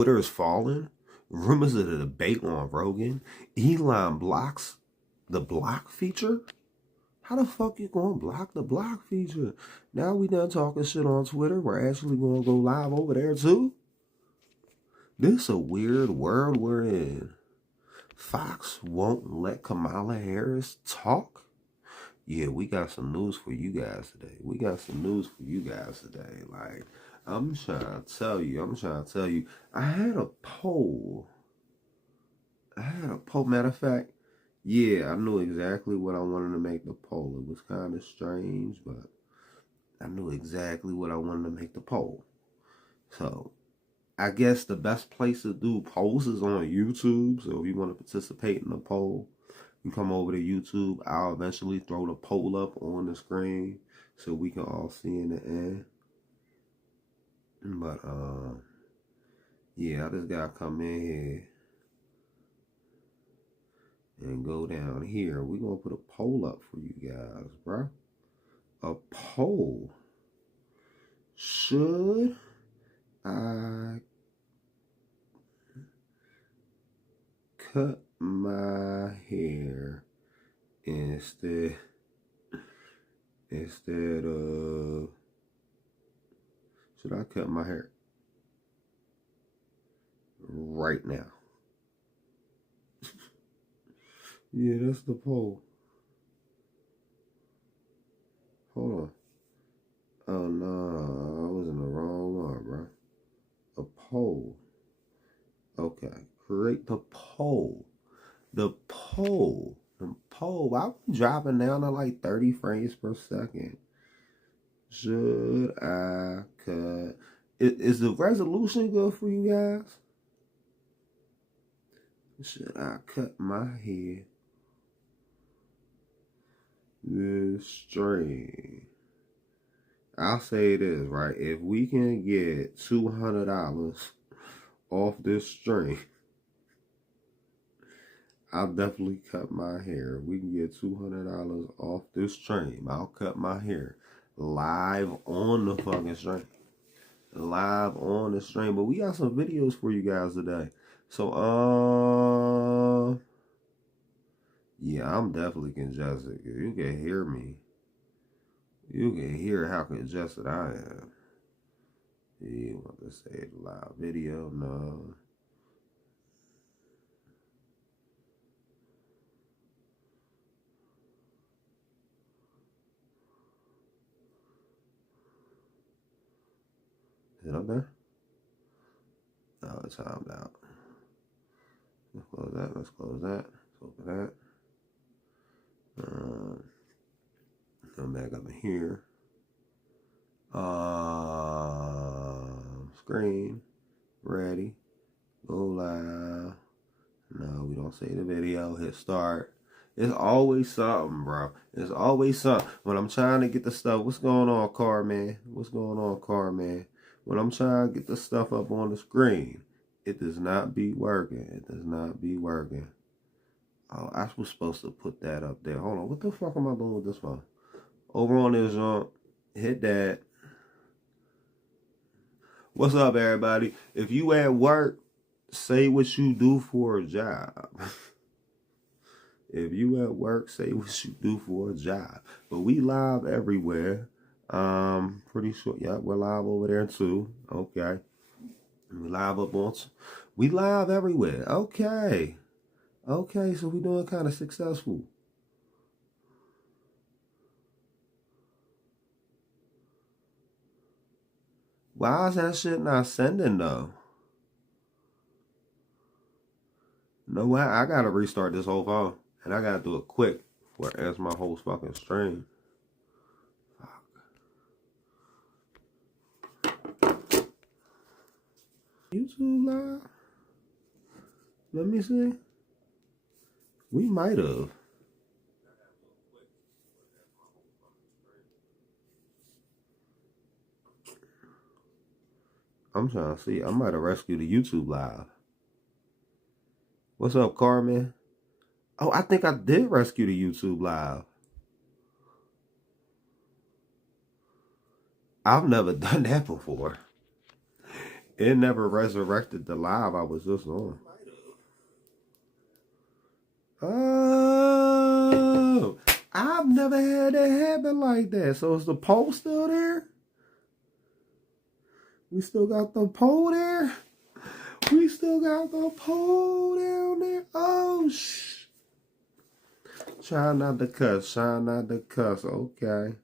Twitter is falling. Rumors of the debate on Rogan. Elon blocks the block feature. How the fuck you gonna block the block feature? Now we done talking shit on Twitter. We're actually gonna go live over there too. This a weird world we're in. Fox won't let Kamala Harris talk. Yeah, we got some news for you guys today. Like, I'm trying to tell you. I had a poll. Matter of fact, yeah, I knew exactly what I wanted to make the poll. It was kind of strange, but I knew exactly what I wanted to make the poll. So, I guess the best place to do polls is on YouTube. So, if you want to participate in the poll, you come over to YouTube. I'll eventually throw the poll up on the screen so we can all see in the end. But yeah, I just gotta come in here and go down here. We're gonna put a poll up for you guys, bro. A poll. Should I cut my hair instead of, should I cut my hair right now? Yeah, that's the poll. Hold on. Oh no, I was in the wrong one, bro. A poll. Okay, create the poll. The poll. I'm dropping down to like 30 frames per second. Should I cut? Is the resolution good for you guys? Should I cut my hair this straight? I'll say this, right? If we can get $200 off this string, I'll definitely cut my hair. If we can get $200 off this stream, I'll cut my hair live on the fucking stream. Live on the stream. But we got some videos for you guys today. So, yeah, I'm definitely congested. You can hear me. You can hear how congested I am. You want to say live video? No. Is it up there? No, it's timed out. Let's close that. Let's open that. Come back up in here. Screen. Ready. Go live. No, we don't save the video. Hit start. It's always something, bro. It's always something. When I'm trying to get the stuff, what's going on, Carman? When I'm trying to get the stuff up on the screen, it does not be working. Oh, I was supposed to put that up there. Hold on. What the fuck am I doing with this phone? Over on this jump. Hit that. What's up, everybody? If you at work, say what you do for a job. If you at work, say what you do for a job. But we live everywhere. Pretty sure. Yeah, we're live over there too. Okay. We live everywhere. Okay. Okay, so we doing kind of successful. Why is that shit not sending though? No way, I gotta restart this whole phone. And I gotta do it quick before it ends my whole fucking stream. YouTube live? Let me see. We might have. I'm trying to see. I might have rescued the YouTube live. What's up, Carmen? Oh, I think I did rescue the YouTube live. I've never done that before. It never resurrected the live I was just on. Oh, I've never had that happen like that. So is the poll still there? We still got the poll there? We still got the poll down there? Oh, Try not to cuss. Try not to cuss. Okay.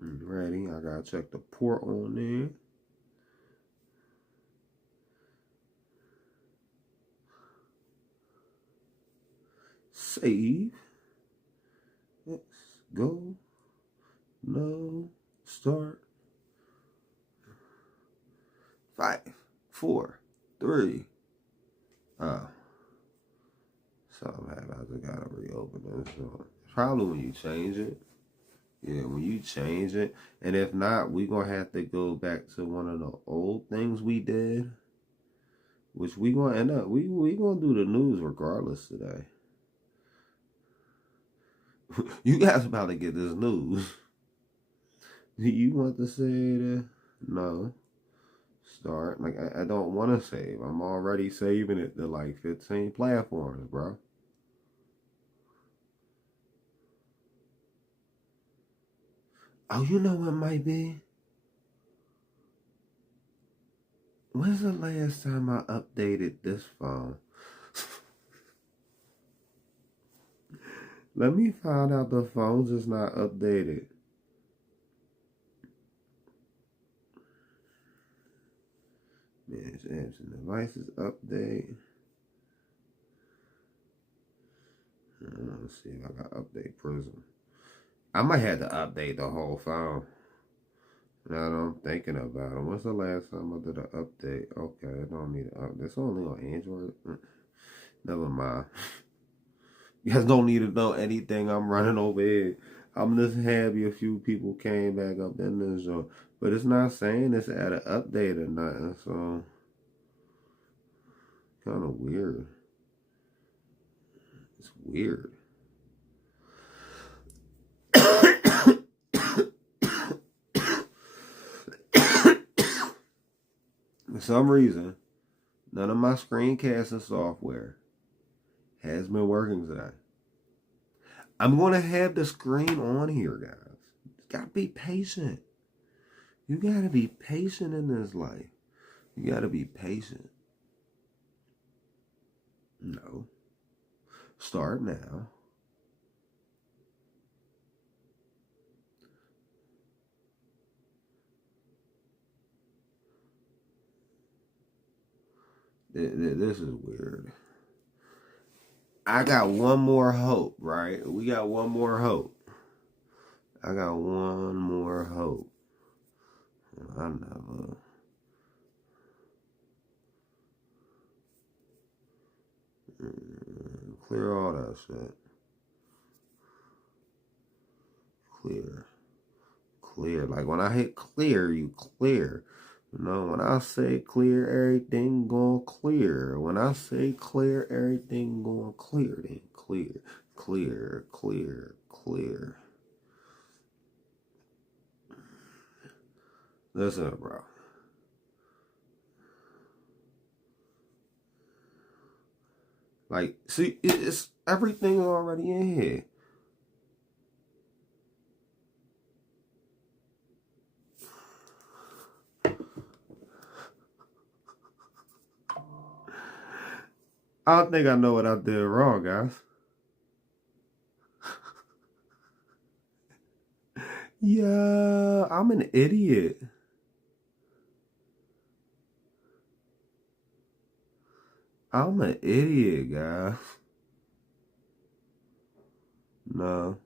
Ready. I gotta check the port on there. Save. Let's go. No. Start. 5, 4, 3. Oh. Something happened. I just gotta reopen this. So, probably when you change it. Yeah, when you change it. And if not, we're gonna have to go back to one of the old things we did. Which we gonna end up. We gonna do the news regardless today. You guys about to get this news. You want to say that? No. Start. Like, I don't want to save. I'm already saving it to like 15 platforms, bro. Oh, you know what might be? When's the last time I updated this phone? Let me find out the phone's is not updated. Manage apps and devices update. Let's see if I got update Prism. I might have to update the whole phone. Now that I'm thinking about it. When's the last time I did an update? Okay, I don't need an update. It's only on Android. Never mind. You guys don't need to know anything. I'm running over here. I'm just happy a few people came back up in this show. But it's not saying it's at an update or nothing. So, kind of weird. It's weird. For some reason, none of my screencasting software has been working today. I'm going to have the screen on here, guys. You got to be patient. You got to be patient in this life. You got to be patient. No. Start now. This is weird. I got one more hope, right? We got one more hope. I got one more hope. I never. Clear all that shit. Clear. Clear. Like when I hit clear, you clear. You know, when I say clear, everything going clear. When I say clear, everything going clear. Then clear, clear, clear, clear. Listen, bro. Like, see, it's everything already in here. I don't think I know what I did wrong, guys. Yeah, I'm an idiot. I'm an idiot, guys. No.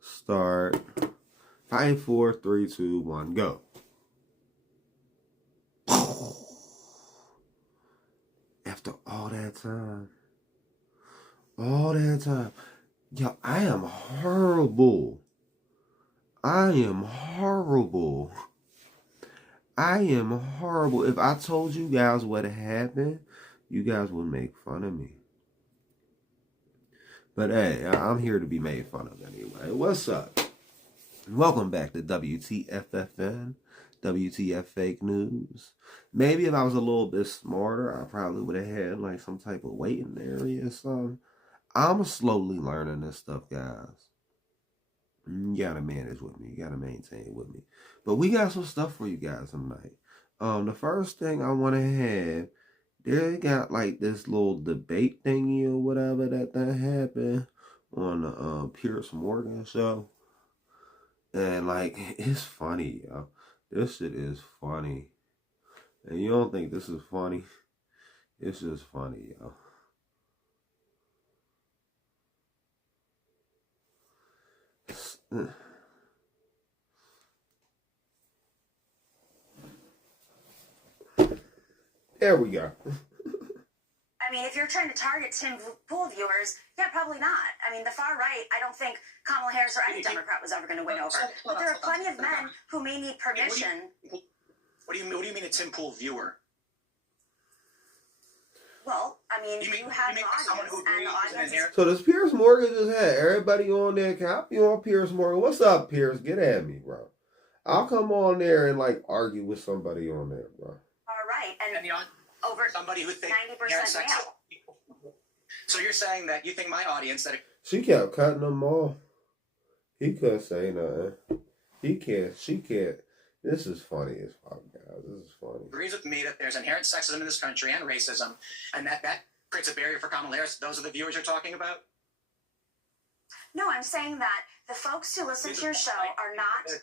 Start. 5, 4, 3, 2, 1, go. After all that time. Yo, I am horrible. I am horrible. If I told you guys what happened, you guys would make fun of me. But hey, I'm here to be made fun of anyway. What's up? Welcome back to WTFFN. WTF fake news. Maybe if I was a little bit smarter, I probably would have had like some type of waiting area or something. I'm slowly learning this stuff, guys. You gotta manage with me. You gotta maintain with me. But we got some stuff for you guys tonight. The first thing I want to have, they got like this little debate thingy or whatever that happened on the Piers Morgan show. And like, it's funny, yo. This shit is funny. And you don't think this is funny? It's just funny, yo. There we go. I mean, if you're trying to target Tim Pool viewers, yeah, probably not. I mean, the far right, I don't think Kamala Harris or any Democrat was ever going to win over. But there are plenty of men who may need permission. What do you mean a Tim Pool viewer? Well, I mean, you have an audience, and the audience is... So does Piers Morgan just have everybody on there? Can I be on Piers Morgan? What's up, Piers? Get at me, bro. I'll come on there and like argue with somebody on there, bro. All right, and over somebody who thinks 90% male. So you're saying that you think my audience that she kept cutting them off. He couldn't say nothing. He can't. She can't. This is funny as fuck, guys. This is funny. Agrees with me that there's inherent sexism in this country and racism, and that creates a barrier for Kamala Harris. Those are the viewers you're talking about? No, I'm saying that the folks who listen to your show are not...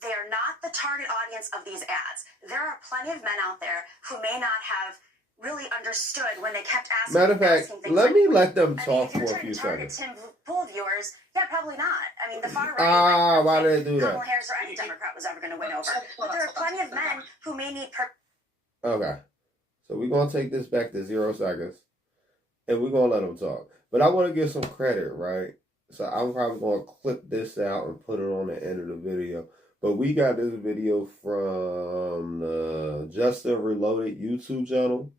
They are not the target audience of these ads. There are plenty of men out there who may not have really understood when they kept asking. Matter of fact, let me let them talk for a few seconds. Tim Pool viewers, yeah, probably not. I mean, the far right. Why did they do that? Kamala Harris or any Democrat was ever going to win over. But there are plenty of men who may need. Okay, so we're gonna take this back to 0 seconds, and we're gonna let them talk. But I want to give some credit, right? So I'm probably gonna clip this out and put it on the end of the video. But we got this video from the Justin Reloaded YouTube channel.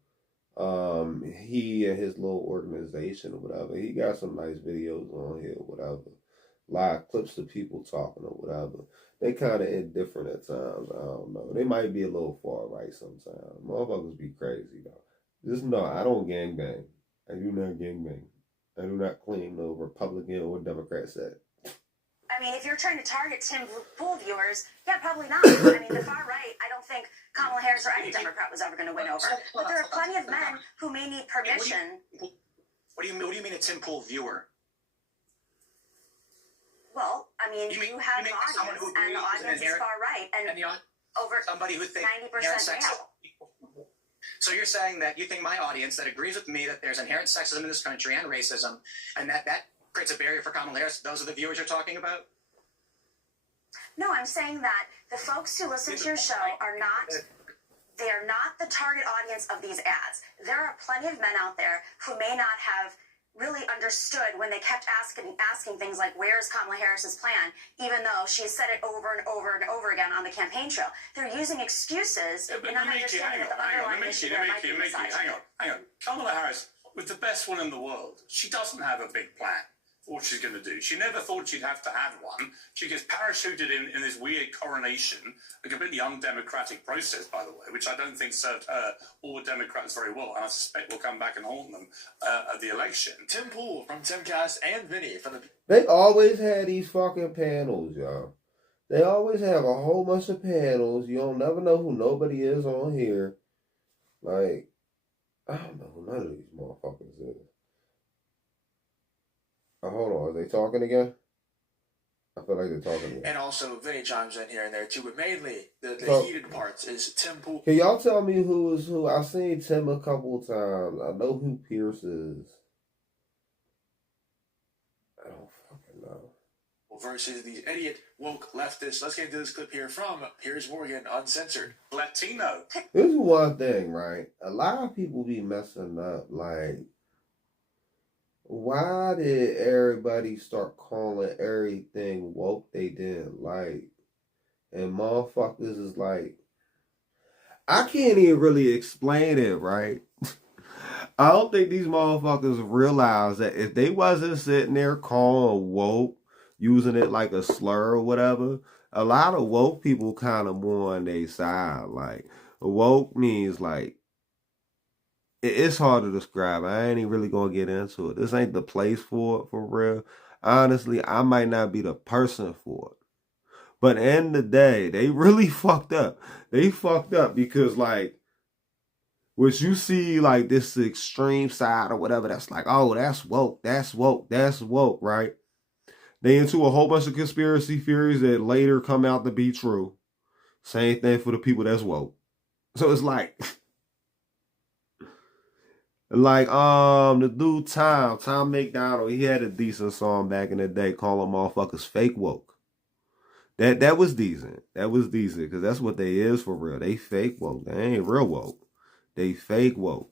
He and his little organization or whatever. He got some nice videos on here, whatever. Live clips of people talking or whatever. They kind of indifferent at times. I don't know. They might be a little far right sometimes. Motherfuckers be crazy though. Just know I don't gangbang. I do not gangbang. I do not claim no Republican or Democrat set. I mean, if you're trying to target Tim Pool viewers, yeah, probably not. I mean, the far right, I don't think Kamala Harris or any Democrat was ever going to win over. But there are plenty of men who may need permission. What do you mean a Tim Pool viewer? Well, I mean, you have an audience, and the audience is far right, and over somebody who thinks 90% male. So you're saying that you think my audience that agrees with me that there's inherent sexism in this country and racism, and that creates a barrier for Kamala Harris. Those are the viewers you're talking about? No, I'm saying that the folks who listen to your show are not... They are not the target audience of these ads. There are plenty of men out there who may not have really understood when they kept asking things like, where's Kamala Harris's plan, even though she said it over and over and over again on the campaign trail. They're using excuses and not understanding that the underlying issue there might be misogyny. Hang on. Kamala Harris was the best one in the world. She doesn't have a big plan for what she's going to do. She never thought she'd have to have one. She gets parachuted in this weird coronation, a completely undemocratic process, by the way, which I don't think served her or Democrats very well, and I suspect will come back and haunt them at the election. Tim Pool from Timcast and Vinny from the... They always had these fucking panels, y'all. They always have a whole bunch of panels. You don't never know who nobody is on here. Like, I don't know who none of these motherfuckers is. Hold on, are they talking again? I feel like they're talking again. And also, Vinny chimes in here and there too, but mainly the heated parts is Tim Pool. Can y'all tell me who is who? I've seen Tim a couple of times. I know who Pierce is. I don't fucking know. Versus these idiot woke leftists. Let's get into this clip here from Piers Morgan, Uncensored. Latino. This is one thing, right? A lot of people be messing up, like, why did everybody start calling everything woke they didn't like? And motherfuckers is like, I can't even really explain it, right? I don't think these motherfuckers realize that if they wasn't sitting there calling woke, using it like a slur or whatever, a lot of woke people kind of more on their side. Like, woke means like, it's hard to describe. I ain't even really gonna get into it. This ain't the place for it, for real. Honestly, I might not be the person for it. But at the end of the day, they really fucked up. They fucked up because, like, what you see, like, this extreme side or whatever, that's like, oh, that's woke, that's woke, that's woke, right? They into a whole bunch of conspiracy theories that later come out to be true. Same thing for the people that's woke. So it's like, the dude Tom McDonald, he had a decent song back in the day calling motherfuckers fake woke. That was decent. That was decent because that's what they is for real. They fake woke. They ain't real woke. They fake woke.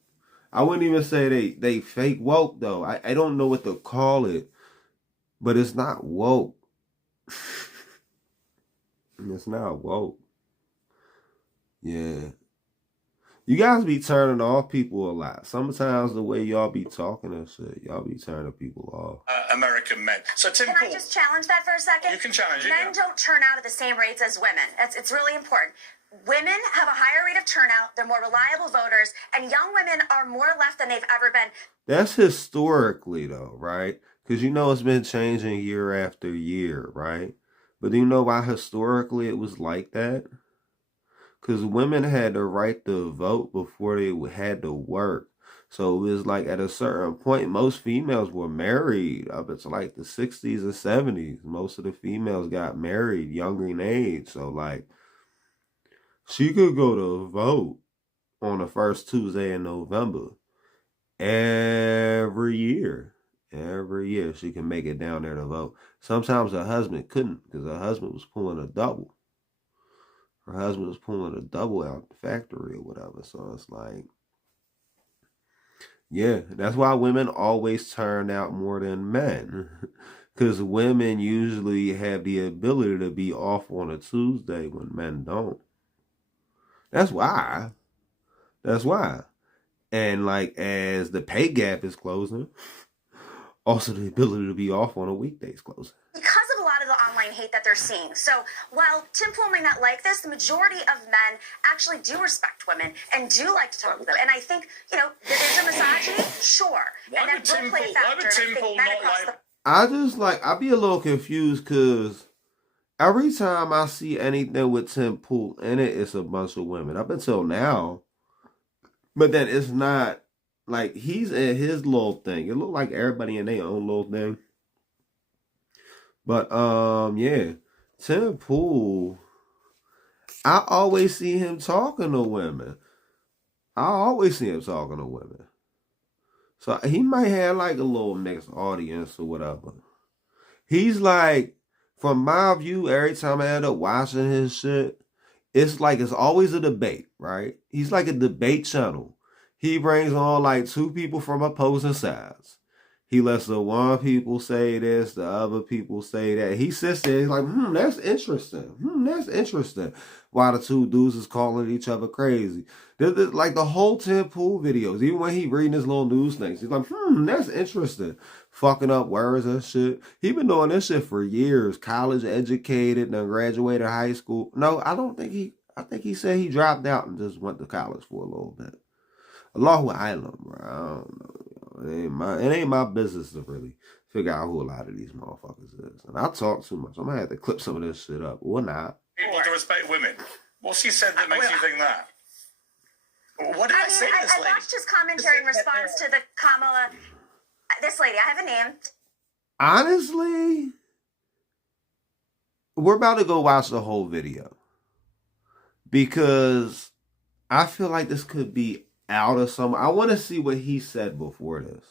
I wouldn't even say they fake woke though. I don't know what to call it, but it's not woke. It's not woke. Yeah. You guys be turning off people a lot. Sometimes the way y'all be talking and shit, y'all be turning people off. American men. So Tim Can Pool, I just challenge that for a second? You can challenge it, Men yeah. don't turn out at the same rates as women. It's really important. Women have a higher rate of turnout. They're more reliable voters, and young women are more left than they've ever been. That's historically though, right? Because you know it's been changing year after year, right? But do you know why historically it was like that? Because women had the right to vote before they had to work. So it was like at a certain point, most females were married up until like the 60s and 70s. Most of the females got married younger in age. So like she could go to vote on the first Tuesday in November every year. Every year she can make it down there to vote. Sometimes her husband couldn't because her husband was pulling a double. Her husband was pulling a double out the factory or whatever. So it's like, yeah, that's why women always turn out more than men. Because women usually have the ability to be off on a Tuesday when men don't. That's why. That's why. And like as the pay gap is closing, also the ability to be off on a weekday is closing. Because of a lot of the online hate that they're seeing. So while Tim Pool may not like this, the majority of men actually do respect women and do like to talk with them. And I think, there's a misogyny, sure. Why would Tim Pool not like... I be a little confused because every time I see anything with Tim Pool in it, it's a bunch of women. Up until now. But then it's not like he's in his little thing. It look like everybody in their own little thing. But yeah, Tim Pool, I always see him talking to women. So he might have like a little mixed audience or whatever. He's like, from my view, every time I end up watching his shit, it's like it's always a debate, right? He's like a debate channel. He brings on like two people from opposing sides. He lets the one people say this, the other people say that. He sits there, he's like, that's interesting. That's interesting. While the two dudes is calling each other crazy. There's like the whole Tim Pool videos, even when he reading his little news things, he's like, that's interesting. Fucking up words and shit. He been doing this shit for years. College educated, then graduated high school. No, I think he said he dropped out and just went to college for a little bit. Allahu A'lam, bro. I don't know. It ain't my business to really figure out who a lot of these motherfuckers is. And I talk too much. I'm gonna have to clip some of this shit up. Or not. People to respect women. What's he said that makes you think that? What did I say to this I lady? watched his commentary in response to the Kamala. This lady, I have a name. Honestly, we're about to go watch the whole video. Because I feel like this could be out of some. I want to see what he said before this.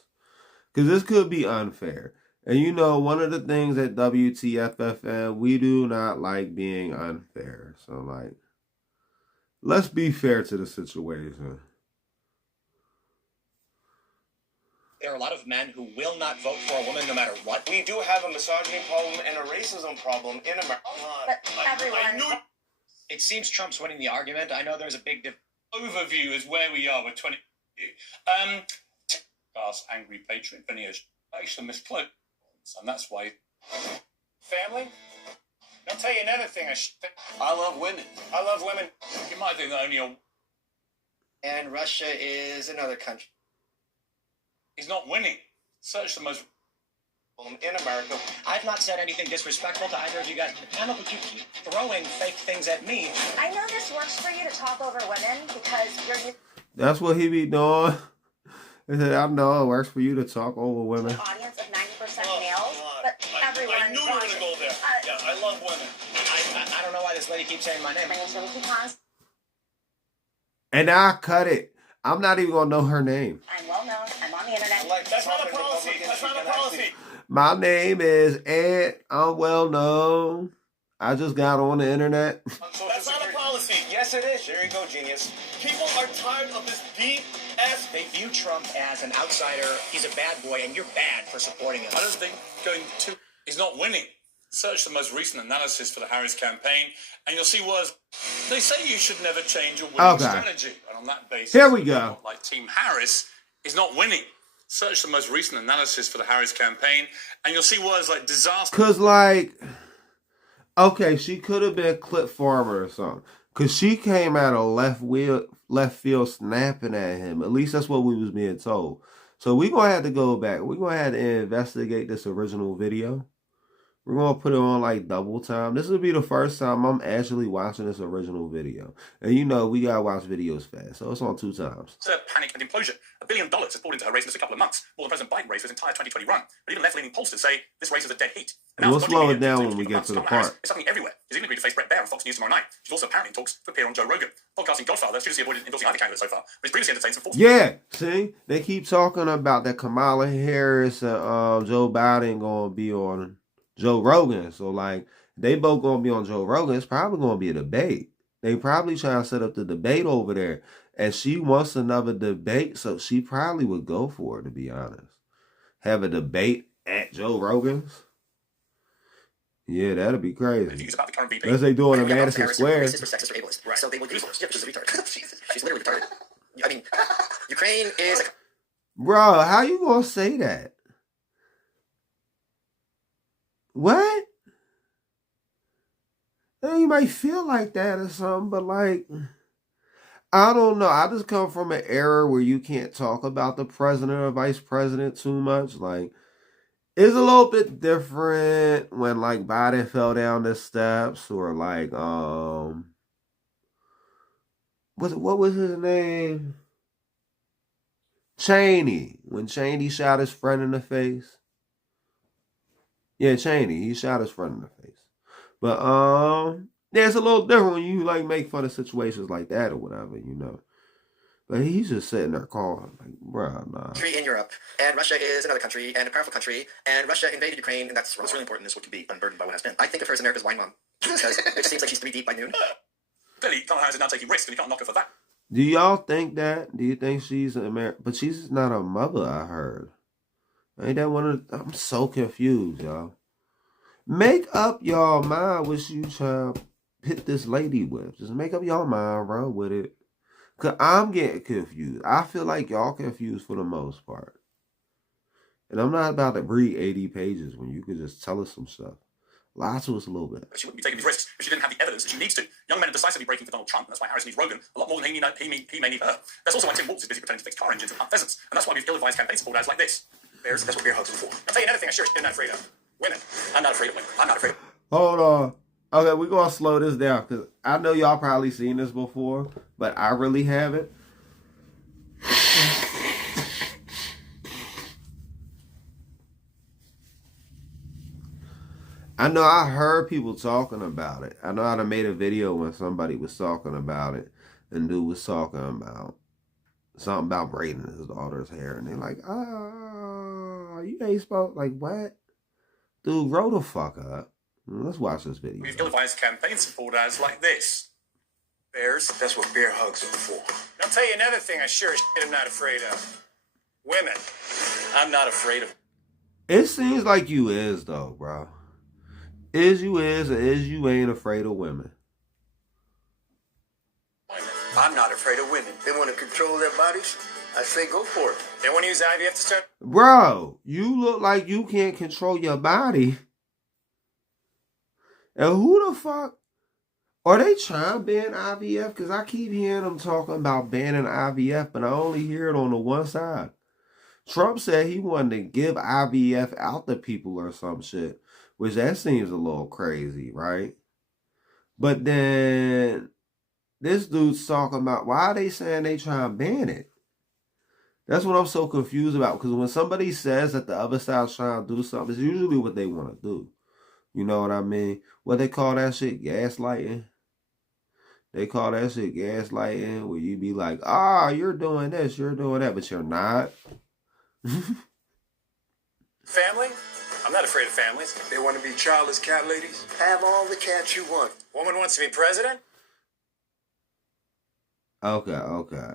Because this could be unfair. And one of the things at WTFFN, we do not like being unfair. So, like, let's be fair to the situation. There are a lot of men who will not vote for a woman no matter what. We do have a misogyny problem and a racism problem in America. But everyone. It seems Trump's winning the argument. I know there's a big difference. Overview is where we are with 20. Angry patriot Phineas actually misquote, and that's why. Family? I'll tell you another thing. I love women. I love women. You might think that only a... And Russia is another country. He's not winning. Search the most... In America. I've not said anything disrespectful to either of you guys on the panel, but you keep throwing fake things at me. I know this works for you to talk over women because you're used That's what he be doing. He said, I know it works for you to talk over to women. an audience of 90% males, but everyone. I knew you were going to go there. Yeah, I love women. I don't know why this lady keeps saying my name. My name's Lily Coupons. And I cut it. I'm not even going to know her name. I'm well known. I'm on the internet. That's not a policy. That's not a policy. My name is Ed. I'm well known. I just got on the internet. That's not a policy. Yes, it is. There you go, genius. People are tired of this BS. They view Trump as an outsider. He's a bad boy, and you're bad for supporting him. I don't think going to... He's not winning. Search the most recent analysis for the Harris campaign, and you'll see words. They say you should never change your winning strategy. And on that basis, Here we go. Like Team Harris is not winning. Search the most recent analysis for the Harris campaign, and you'll see words like disaster. Because, like, okay, she could have been Clip Farmer or something. Because she came out of left field snapping at him. At least that's what we was being told. So we're going to have to go back. We're going to have to investigate this original video. We're going to put it on like double time. This will be the first time I'm actually watching this original video. And you know, we got to watch videos fast. So it's on 2 times. Panic and implosion. $1 billion has poured into her race in just a couple of months. More than President Biden race for his entire 2020 run. But even left-leaning pollsters say this race is a dead heat. And we'll slow it down when we get to the part. It's happening everywhere. She's even agreed to face Brett Baer on Fox News tomorrow night. She's also apparently in talks to appear on Joe Rogan. Podcasting Godfather, studiously avoided endorsing either candidate so far. But he's previously entertained some false... Yeah, see? They keep talking about that Kamala Harris and Joe Biden going to be on Joe Rogan. So, like, they both going to be on Joe Rogan. It's probably going to be a debate. They probably trying to set up the debate over there. And she wants another debate, so she probably would go for it, to be honest. Have a debate at Joe Rogan's? Yeah, that'd be crazy. About the current VP. Unless they do it in Madison Harris, Square. racist or sexist or ableist. Right. So they will use her. Yeah, she's a retard. she's literally retarded. I mean, Ukraine is... Bro, how you going to say that? What? You might feel like that or something, but like, I don't know. I just come from an era where you can't talk about the president or vice president too much. Like, it's a little bit different when like Biden fell down the steps, or like, what was his name? Cheney. When Cheney shot his friend in the face. Yeah, Cheney. He shot his friend in the face. But yeah, it's a little different when you like make fun of situations like that or whatever, you know. But he's just sitting there calling, like, bro, nah. Country in Europe, and Russia is another country, and a powerful country, and Russia invaded Ukraine, and that's wrong. What's really important is what can be unburdened by what has been. I think of her as America's wine mom, because it seems like she's 3 deep by noon. Clearly, Kamala Harris is now taking risks, and you can't knock her for that. Do y'all think that? Do you think she's an American? But she's not a mother, I heard. Ain't that one of the... I'm so confused, y'all. Make up y'all mind what you trying to hit this lady with. Just make up y'all mind, run with it. Because I'm getting confused. I feel like y'all confused for the most part. And I'm not about to read 80 pages when you could just tell us some stuff. Lie to us a little bit. She wouldn't be taking these risks if she didn't have the evidence that she needs to. Young men are decisively breaking for Donald Trump, and that's why Harris needs Rogan a lot more than he may need her. That's also why Tim Walz is busy pretending to fix car engines and hunt pheasants. And that's why we've ill-advised campaign support ads like this. That's what beer hugs are for. I'll tell you another thing I sure am not afraid of. Women. I'm not afraid of women. I'm not afraid of... Hold on. Okay, we're going to slow this down because I know y'all probably seen this before, but I really haven't. I know I heard people talking about it. I know I done made a video when somebody was talking about it, and dude was talking about something about braiding his daughter's hair, and they're like, you ain't supposed, like, what? Dude, grow the fuck up. Let's watch this video. We've ill-advised campaign support ads like this. Bears, that's what bear hugs are for. I'll tell you another thing I sure as shit am not afraid of. Women. I'm not afraid of... It seems like you is, though, bro. Is you is, or is you ain't afraid of women? I'm not afraid of women. They want to control their bodies? I say go for it. They want to use IVF to start... Bro, you look like you can't control your body. And who the fuck are they trying to ban IVF? Because I keep hearing them talking about banning IVF, but I only hear it on the one side. Trump said he wanted to give IVF out to people or some shit, which that seems a little crazy, right? But then this dude's talking about why are they saying they trying to ban it? That's what I'm so confused about, because when somebody says that the other side's trying to do something, it's usually what they want to do. You know what I mean? What they call that shit? Gaslighting. They call that shit gaslighting, where you be like, you're doing this, you're doing that, but you're not. Family? I'm not afraid of families. They want to be childless cat ladies? Have all the cats you want. Woman wants to be president? Okay.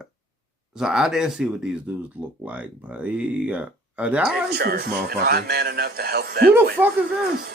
So I didn't see what these dudes look like, but he got. I like this motherfucker. I'm man enough to help them. Who the fuck is this?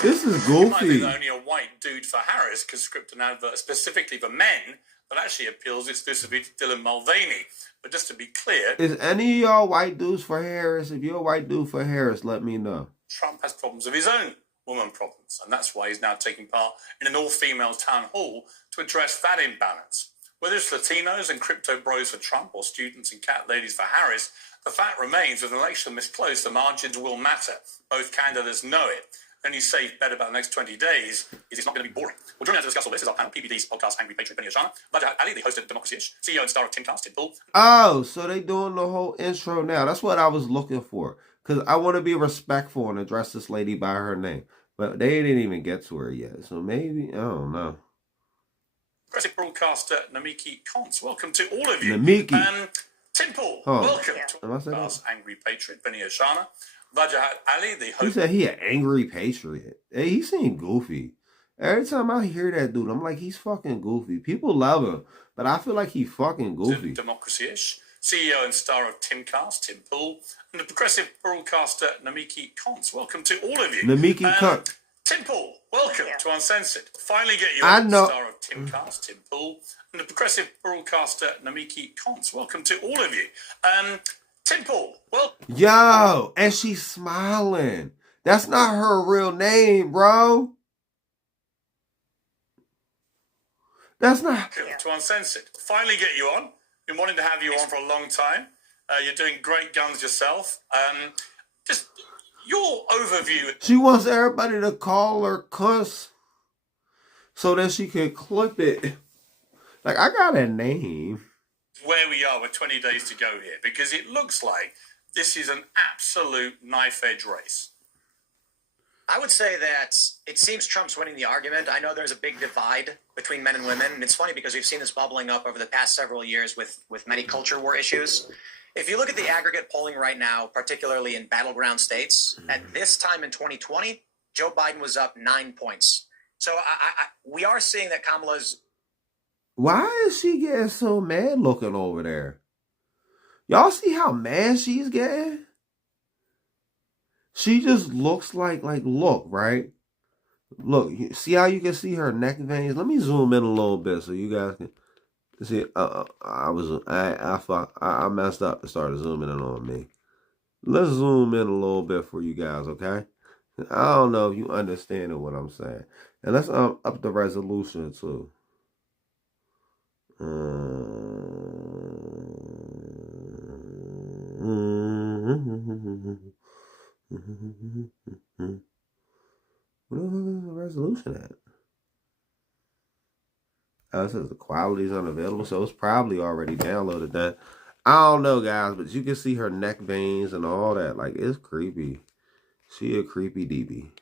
This is goofy. There's only a white dude for Harris because script an advert specifically for men that actually appeals exclusively to Dylan Mulvaney. But just to be clear, Is any of y'all white dudes for Harris? If you're a white dude for Harris, let me know. Trump has problems of his own, woman problems, and that's why he's now taking part in an all-female town hall to address that imbalance. Whether it's Latinos and crypto bros for Trump or students and cat ladies for Harris, the fact remains with an election this close, the margins will matter. Both candidates know it. The only safe bet about the next 20 days is it's not going to be boring. Well, joining us to discuss all this is our panel, PBD's podcast, Angry Patriot, Benny Ashana, Vaja Ali, the host of Democracy-ish, CEO and star of Timcast, Tim Pool. Oh, so they doing the whole intro now. That's what I was looking for. Because I want to be respectful and address this lady by her name. But they didn't even get to her yet. So maybe, I don't know. Progressive broadcaster Namiki Kons, welcome to all of you. Namiki. Tim Pool, Oh. welcome Am I to saying podcast, Angry Patriot, Benny Ashana. Vaja Ali, the He host. said he an angry patriot. Hey, he seemed goofy. Every time I hear that dude, I'm like, he's fucking goofy. People love him, but I feel like he fucking goofy. Democracy-ish, CEO and star of Timcast, Tim Pool, and the progressive broadcaster Namiki Kons. Welcome to all of you. Namiki Kons. Tim Pool, welcome to Uncensored. Finally get you I on, know. star of Timcast, Tim Pool, and the progressive broadcaster Namiki Kons. Welcome to all of you. Tim Pool, well. Yo, and she's smiling. That's not her real name, bro. That's not. To Uncensored. Finally get you on. Been wanting to have you on for a long time. You're doing great guns yourself. Just your overview. She wants everybody to call her cuss so that she can clip it. Like, I got a name. Where we are with 20 days to go here, because it looks like this is an absolute knife-edge race. I would say that it seems Trump's winning the argument. I know there's a big divide between men and women, and it's funny because we've seen this bubbling up over the past several years with many culture war issues. If you look at the aggregate polling right now, particularly in battleground states, at this time in 2020, Joe Biden was up 9 points. So we are seeing that Kamala's. Why is she getting so mad looking over there? Y'all see how mad she's getting? She just looks like look, right? Look, see how you can see her neck veins? Let me zoom in a little bit so you guys can see. I messed up and started zooming in on me. Let's zoom in a little bit for you guys, okay? I don't know if you understand what I'm saying. And let's up the resolution too. What is the resolution at? Oh, it says the quality is unavailable, so it's probably already downloaded that. I don't know, guys, but you can see her neck veins and all that. Like, it's creepy. She a creepy DB.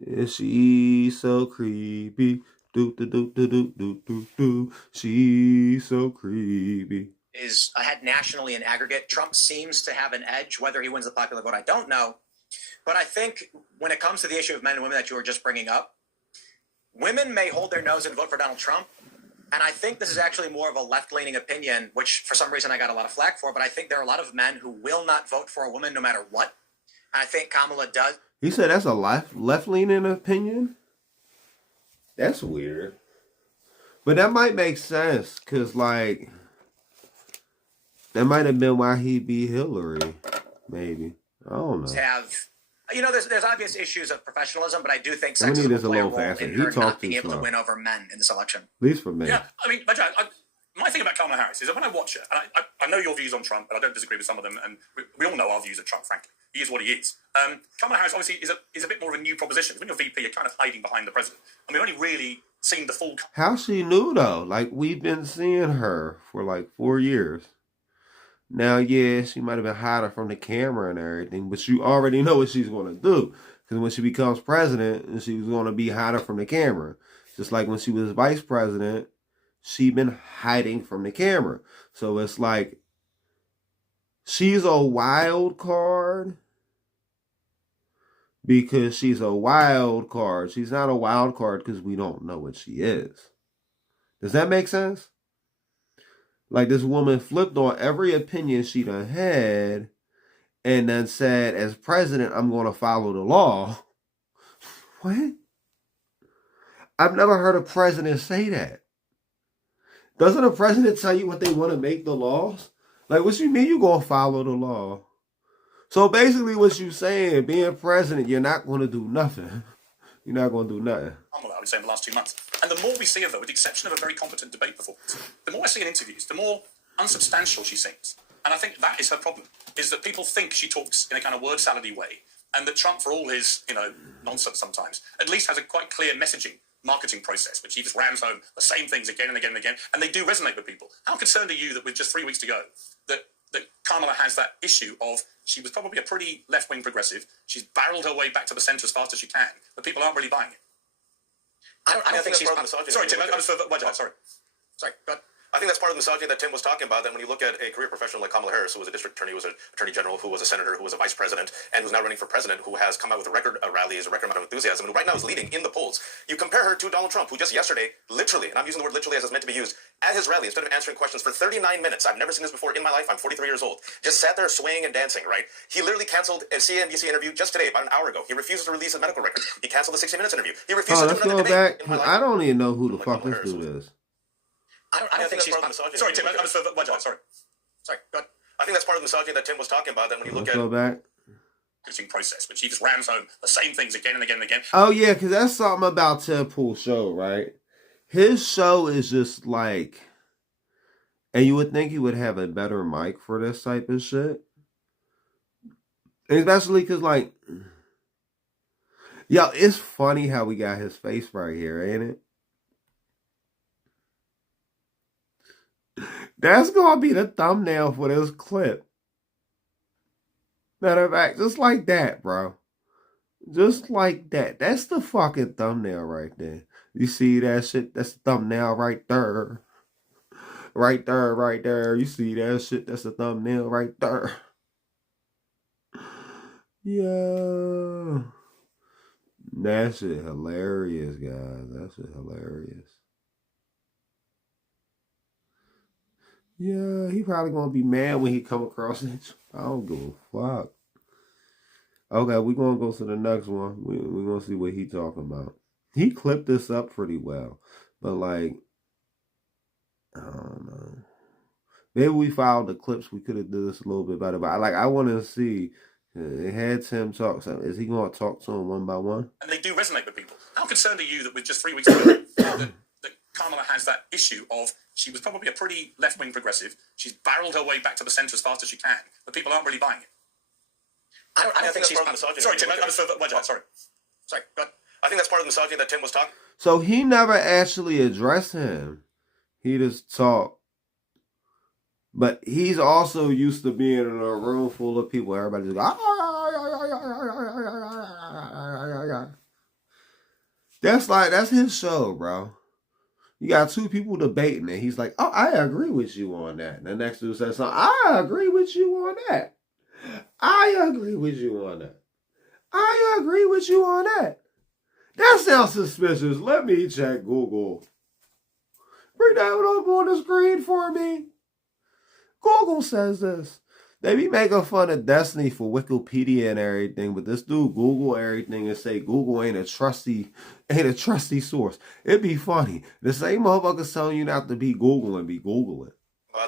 Is she so creepy? Do. She's so creepy. Is ahead nationally in aggregate. Trump seems to have an edge. Whether he wins the popular vote, I don't know. But I think when it comes to the issue of men and women that you were just bringing up, women may hold their nose and vote for Donald Trump. And I think this is actually more of a left-leaning opinion, which for some reason I got a lot of flack for. But I think there are a lot of men who will not vote for a woman no matter what. And I think Kamala does. He said that's a left-leaning opinion? That's weird. But that might make sense, because, like, that might have been why he beat Hillary, maybe. I don't know. Have There's obvious issues of professionalism, but I do think We need sexism this will a play a little role faster. in He her talked not too being able to slow. win over men in this election. At least for me. Yeah, I mean, but my thing about Kamala Harris is that when I watch her, and I know your views on Trump, but I don't disagree with some of them, and we all know our views of Trump, frankly. He is what he is. Kamala Harris obviously is a bit more of a new proposition. When you're VP, you're kind of hiding behind the president. And we've only really seen the full... How she knew though? Like, we've been seeing her for like 4 years. Now, yeah, she might have been hiding from the camera and everything, but you already know what she's going to do. Because when she becomes president, she was going to be hiding from the camera. Just like when she was vice president, she been hiding from the camera. So it's like, she's a wild card because she's a wild card. She's not a wild card because we don't know what she is. Does that make sense? Like, this woman flipped on every opinion she done had and then said, as president, I'm going to follow the law. What? I've never heard a president say that. Doesn't a president tell you what they want to make the laws? Like, what you mean you going to follow the law? So basically what you saying, being president, you're not going to do nothing. You're not going to do nothing. I would say in the last 2 months. And the more we see of her, with the exception of a very competent debate performance, the more I see in interviews, the more unsubstantial she seems. And I think that is her problem, is that people think she talks in a kind of word salady way, and that Trump, for all his, nonsense sometimes, at least has a quite clear messaging, marketing process, which he just rams home the same things again and again and again, and they do resonate with people. How concerned are you that with just 3 weeks to go, that Kamala has that issue of she was probably a pretty left-wing progressive, she's barreled her way back to the centre as fast as she can, but people aren't really buying it? I don't think she's part of the misogyny. Sorry, Tim, Sorry, go ahead. I think that's part of the misogyny that Tim was talking about, that when you look at a career professional like Kamala Harris, who was a district attorney, who was an attorney general, who was a senator, who was a vice president, and who's now running for president, who has come out with a record rallies, a record amount of enthusiasm, and right now is leading in the polls. You compare her to Donald Trump, who just yesterday, literally, and I'm using the word literally as it's meant to be used, at his rally, instead of answering questions for 39 minutes, I've never seen this before in my life, I'm 43 years old, just sat there swaying and dancing, right? He literally canceled a CNBC interview just today, about an hour ago. He refuses to release his medical records. He canceled the 60 Minutes interview. He refuses to let's do another go debate back. in my life. I don't even know who the fuck this dude is. I don't think she's part of the misogyny. Sorry, Tim, sorry, go ahead. I think that's part of the misogyny that Tim was talking about, that when you look Let's at... go back. Process, which he just rams home the same things again and again and again. Oh, yeah, because that's something about Ted Pool's show, right? His show is just like... And you would think he would have a better mic for this type of shit. Especially because, like... Yo, it's funny how we got his face right here, ain't it? That's gonna be the thumbnail for this clip. Matter of fact, just like that, bro. Just like that. That's the fucking thumbnail right there. You see that shit? That's the thumbnail right there. Right there, right there. You see that shit? That's the thumbnail right there. Yeah. That shit hilarious, guys. That shit hilarious. Yeah, he probably gonna be mad when he come across it. I don't give a fuck. Okay, we're gonna go to the next one. We're gonna see what he talking about. He clipped this up pretty well, but like, I don't know. Maybe we followed the clips. We could have done this a little bit better. But I want to see. It had Tim talk. So is he gonna talk to him one by one? And they do resonate with people. How concerned are you that with just 3 weeks to go, that Kamala has that issue of she was probably a pretty left-wing progressive. She's barreled her way back to the centre as fast as she can, but people aren't really buying it. I don't think she's part of the misogyny. Sorry, Tim, sorry, go ahead. I think that's part of the misogyny that Tim was talking. So he never actually addressed him. He just talked. But he's also used to being in a room full of people. Everybody just go, that's his show, bro. You got two people debating and he's like, oh, I agree with you on that. And the next dude says something, I agree with you on that. I agree with you on that. I agree with you on that. That sounds suspicious. Let me check Google. Bring that up on the screen for me. Google says this. They be making fun of Destiny for Wikipedia and everything, but this dude Google everything and say Google ain't a trusty source. It'd be funny. The same motherfuckers telling you not to be Googling be Googling.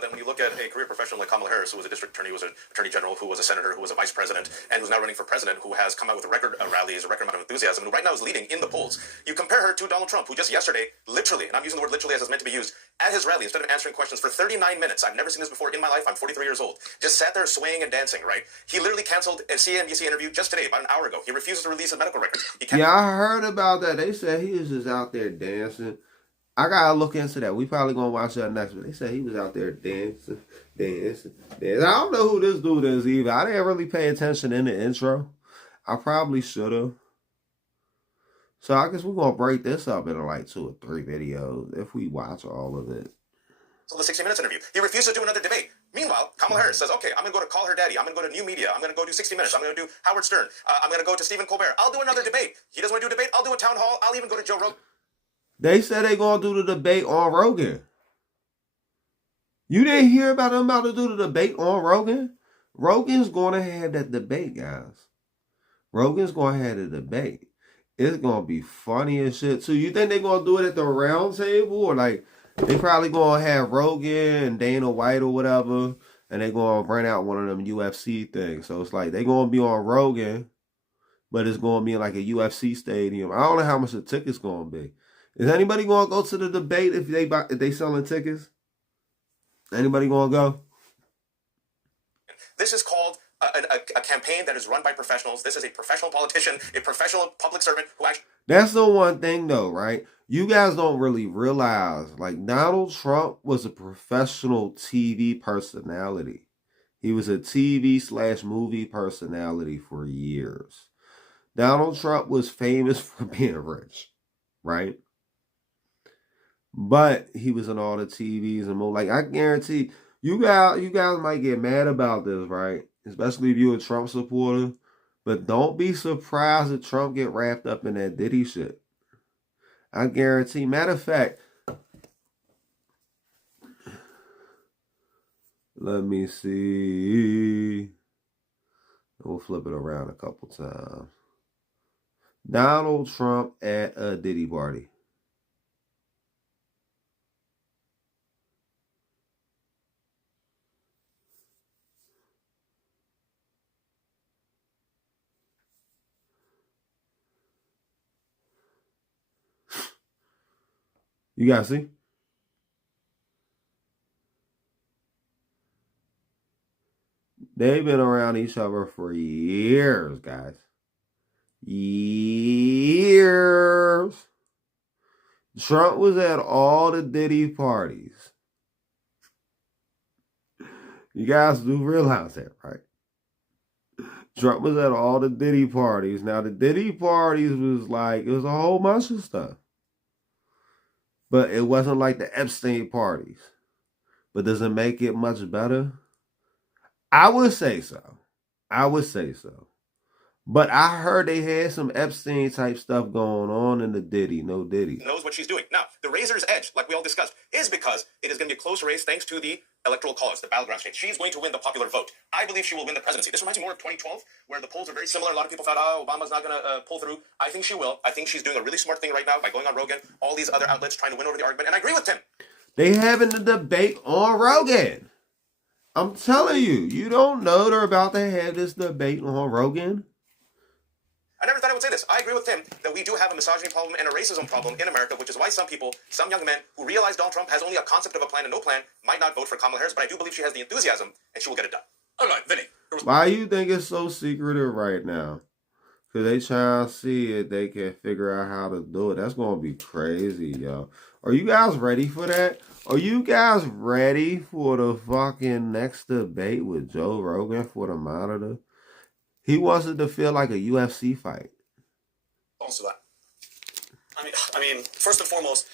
Then when you look at a career professional like Kamala Harris, who was a district attorney, who was an attorney general, who was a senator, who was a vice president, and who's now running for president, who has come out with a record rallies, a record amount of enthusiasm, and who right now is leading in the polls. You compare her to Donald Trump, who just yesterday, literally, and I'm using the word literally as it's meant to be used, at his rally, instead of answering questions for 39 minutes, I've never seen this before in my life, I'm 43 years old, just sat there swaying and dancing, right? He literally canceled a CNBC interview just today, about an hour ago. He refuses to release his medical records. Yeah, I heard about that. They said he was just out there dancing. I gotta look into that. We probably gonna watch that next week. They said he was out there dancing. I don't know who this dude is either. I didn't really pay attention in the intro. I probably should have. So I guess we're gonna break this up into like 2 or 3 videos if we watch all of it. So the 60 Minutes interview. He refuses to do another debate. Meanwhile, Kamala Harris says, okay, I'm going to go to Call Her Daddy. I'm going to go to New Media. I'm going to go do 60 Minutes. I'm going to do Howard Stern. I'm going to go to Stephen Colbert. I'll do another debate. He doesn't want to do a debate. I'll do a town hall. I'll even go to Joe Rogan. They said they gonna do the debate on Rogan. You didn't hear about them about to do the debate on Rogan? Rogan's gonna have that debate, guys. Rogan's gonna have the debate. It's gonna be funny as shit too. You think they're gonna do it at the round table? Or like they probably gonna have Rogan and Dana White or whatever, and they gonna rent out one of them UFC things. So it's like they gonna be on Rogan, but it's gonna be like a UFC stadium. I don't know how much the ticket's gonna be. Is anybody gonna go to the debate if they selling tickets? Anybody gonna go? This is called a campaign that is run by professionals. This is a professional politician, a professional public servant who actually... That's the one thing though, right? You guys don't really realize, like Donald Trump was a professional TV personality. He was a TV/movie personality for years. Donald Trump was famous for being rich, right? But he was in all the TVs and more. Like I guarantee you guys might get mad about this, right? Especially if you're a Trump supporter. But don't be surprised if Trump get wrapped up in that Diddy shit. I guarantee. Matter of fact, let me see. We'll flip it around a couple times. Donald Trump at a Diddy party. You guys see? They've been around each other for years, guys. Years. Trump was at all the Diddy parties. You guys do realize that, right? Trump was at all the Diddy parties. Now, the Diddy parties was like, it was a whole bunch of stuff. But it wasn't like the Epstein parties. But does it make it much better? I would say so. But I heard they had some Epstein type stuff going on in the Diddy, no Diddy. Knows what she's doing. Now, the razor's edge, like we all discussed, is because it is going to be a close race thanks to the electoral college, the battleground state. She's going to win the popular vote. I believe she will win the presidency. This reminds me more of 2012, where the polls are very similar. A lot of people thought, Obama's not going to pull through. I think she will. I think she's doing a really smart thing right now by going on Rogan, all these other outlets trying to win over the argument. And I agree with Tim. They having the debate on Rogan. I'm telling you, you don't know they're about to have this debate on Rogan. I never thought I would say this. I agree with Tim that we do have a misogyny problem and a racism problem in America, which is why some people, some young men who realize Donald Trump has only a concept of a plan and no plan, might not vote for Kamala Harris, but I do believe she has the enthusiasm and she will get it done. All right, Vinny. Why you think it's so secretive right now? Because they trying to see if they can figure out how to do it. That's going to be crazy, yo. Are you guys ready for that? Are you guys ready for the fucking next debate with Joe Rogan for the monitor? He wants it to feel like a UFC fight. Also that. I mean, first and foremost,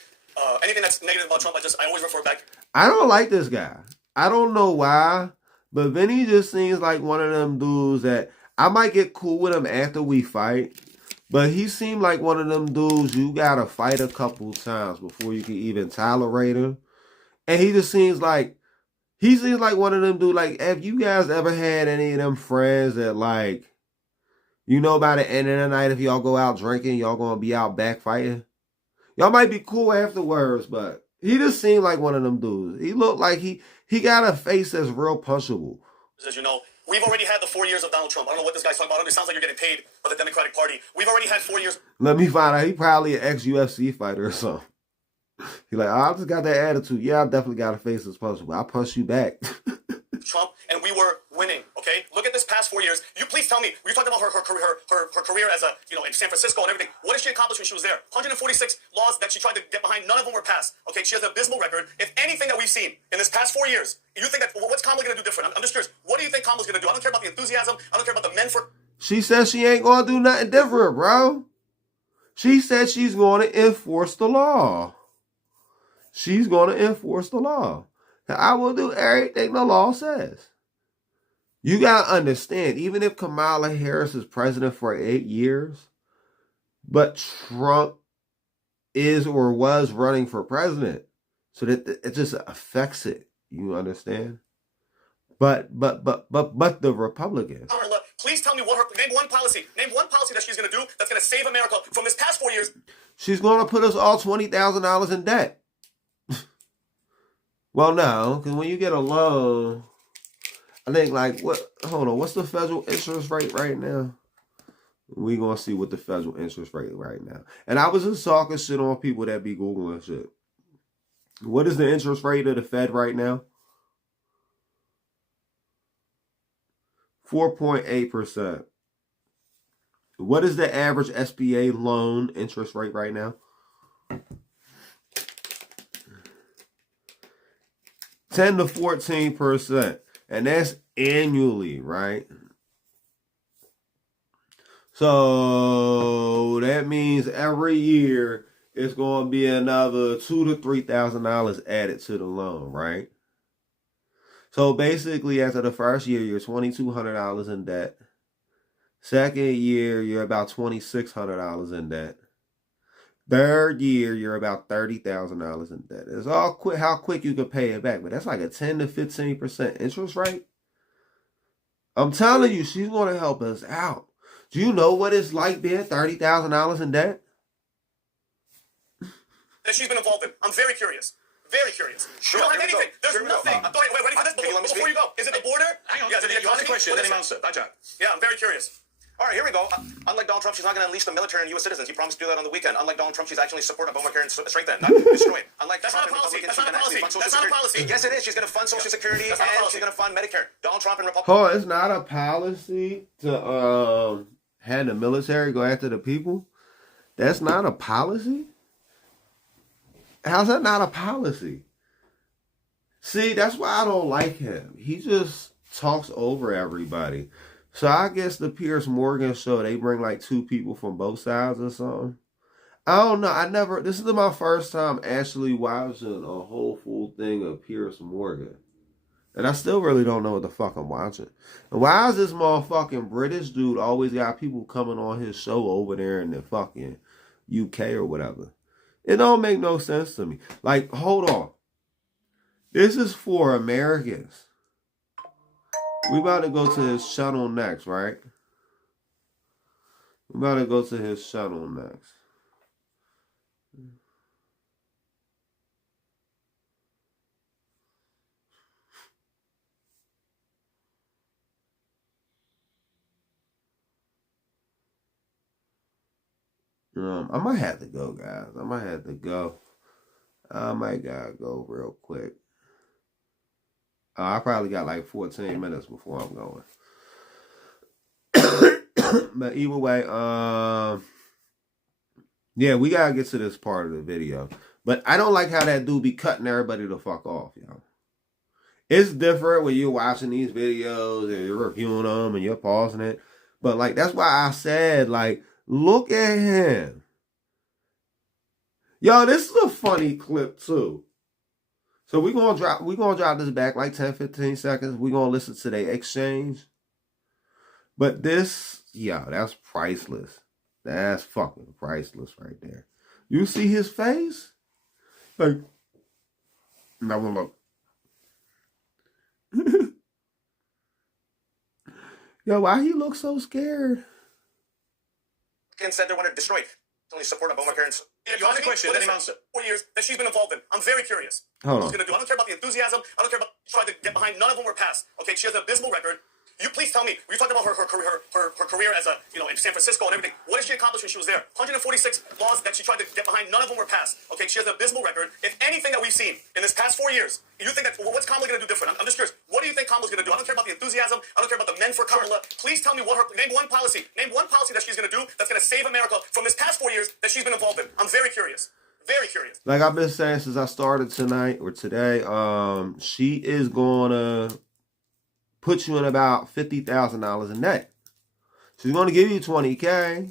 anything that's negative about Trump, I always refer back. I don't like this guy. I don't know why, but Vinny just seems like one of them dudes that I might get cool with him after we fight, but he seemed like one of them dudes you gotta fight a couple times before you can even tolerate him. And he just seems like one of them dudes, like, have you guys ever had any of them friends that, like, you know by the end of the night, if y'all go out drinking, y'all gonna be out back fighting? Y'all might be cool afterwards, but he just seemed like one of them dudes. He looked like he He got a face that's real punchable. As you know, we've already had the 4 years of Donald Trump. I don't know what this guy's talking about. It sounds like you're getting paid by the Democratic Party. We've already had 4 years. Let me find out. He probably an ex-UFC fighter or something. He like, oh, I just got that attitude. Yeah, I definitely got a face that's punchable. I'll punch you back. Trump, and we were winning. Okay, look at this past 4 years. You please tell me. You talked about her career as a in San Francisco and everything. What did she accomplish when she was there? 146 laws that she tried to get behind. None of them were passed. Okay, she has an abysmal record. If anything that we've seen in this past 4 years, you think that what's Kamala going to do different? I'm just curious. What do you think Kamala's going to do? I don't care about the enthusiasm. I don't care about the men for. She said she ain't going to do nothing different, bro. She said she's going to enforce the law. She's going to enforce the law. And I will do everything the law says. You got to understand, even if Kamala Harris is president for 8 years, but Trump is or was running for president, so that it just affects it. You understand? But the Republicans. Please tell me name one policy that she's going to do that's going to save America from this past 4 years. She's going to put us all $20,000 in debt. Well, no, because when you get a loan, I think what's the federal interest rate right now? We're going to see what the federal interest rate right now. And I was just talking shit on people that be Googling shit. What is the interest rate of the Fed right now? 4.8%. What is the average SBA loan interest rate right now? 10 to 14%. And that's annually, right? So that means every year it's going to be another $2,000 to $3,000 added to the loan, right? So basically, after the first year, you're $2,200 in debt. Second year, you're about $2,600 in debt. Third year, you're about $30,000 in debt. It's all how quick you can pay it back, but that's like a 10 to 15% interest rate. I'm telling you, she's going to help us out. Do you know what it's like being $30,000 in debt? That she's been involved in. I'm very curious. Very curious. We don't have anything. There's nothing. I'm ready for this. Before you go, is it the border? Hang on. Yeah, You ask a question, let him answer. Yeah, I'm very curious. All right, here we go. Unlike Donald Trump, she's not going to unleash the military and U.S. citizens. He promised to do that on the weekend. Unlike Donald Trump, she's actually supporting Obamacare and strengthen it, not destroy it. Unlike That's not a policy. That's not a policy. That's not a policy. Yes, it is. She's going to fund Social Security and she's going to fund Medicare. Donald Trump and Republicans. Oh, it's not a policy to have the military go after the people? That's not a policy? How's that not a policy? See, that's why I don't like him. He just talks over everybody. So I guess the Piers Morgan show, they bring like two people from both sides or something. I don't know. This is my first time actually watching a whole full thing of Piers Morgan. And I still really don't know what the fuck I'm watching. And why is this motherfucking British dude always got people coming on his show over there in the fucking UK or whatever? It don't make no sense to me. Like, hold on. This is for Americans. We about to go to his channel next, right? We about to go to his channel next. I might have to go, guys. I might gotta go real quick. I probably got like 14 minutes before I'm going. But either way, yeah, we gotta get to this part of the video. But I don't like how that dude be cutting everybody the fuck off, y'all. It's different when you're watching these videos and you're reviewing them and you're pausing it. But like, that's why I said, like, look at him. Yo, this is a funny clip too. So we're gonna drop this back like 10, 15 seconds. We're gonna listen to their exchange. But this, yeah, that's priceless. That's fucking priceless right there. You see his face? Like, now look. Yo, why he look so scared? Said they want to destroy it. Only support Obamacare and You asked a question, let him answer. 4 years that she's been involved in. I'm very curious. Hold What's on. gonna do? I don't care about the enthusiasm. I don't care about trying to get behind. None of them were passed. Okay, she has an abysmal record. You please tell me. You talked about her career as a in San Francisco and everything. What did she accomplish when she was there? 146 laws that she tried to get behind. None of them were passed. Okay, she has an abysmal record. If anything that we've seen in this past 4 years, you think that what's Kamala gonna do different? I'm just curious. What do you think Kamala's gonna do? I don't care about the enthusiasm. I don't care about the men for Kamala. Please tell me what her name one policy. Name one policy that she's gonna do that's gonna save America from this past 4 years that she's been involved in. I'm very curious. Very curious. Like I've been saying since I started tonight or today, she is gonna put you in about $50,000 a net. She's gonna give you $20K.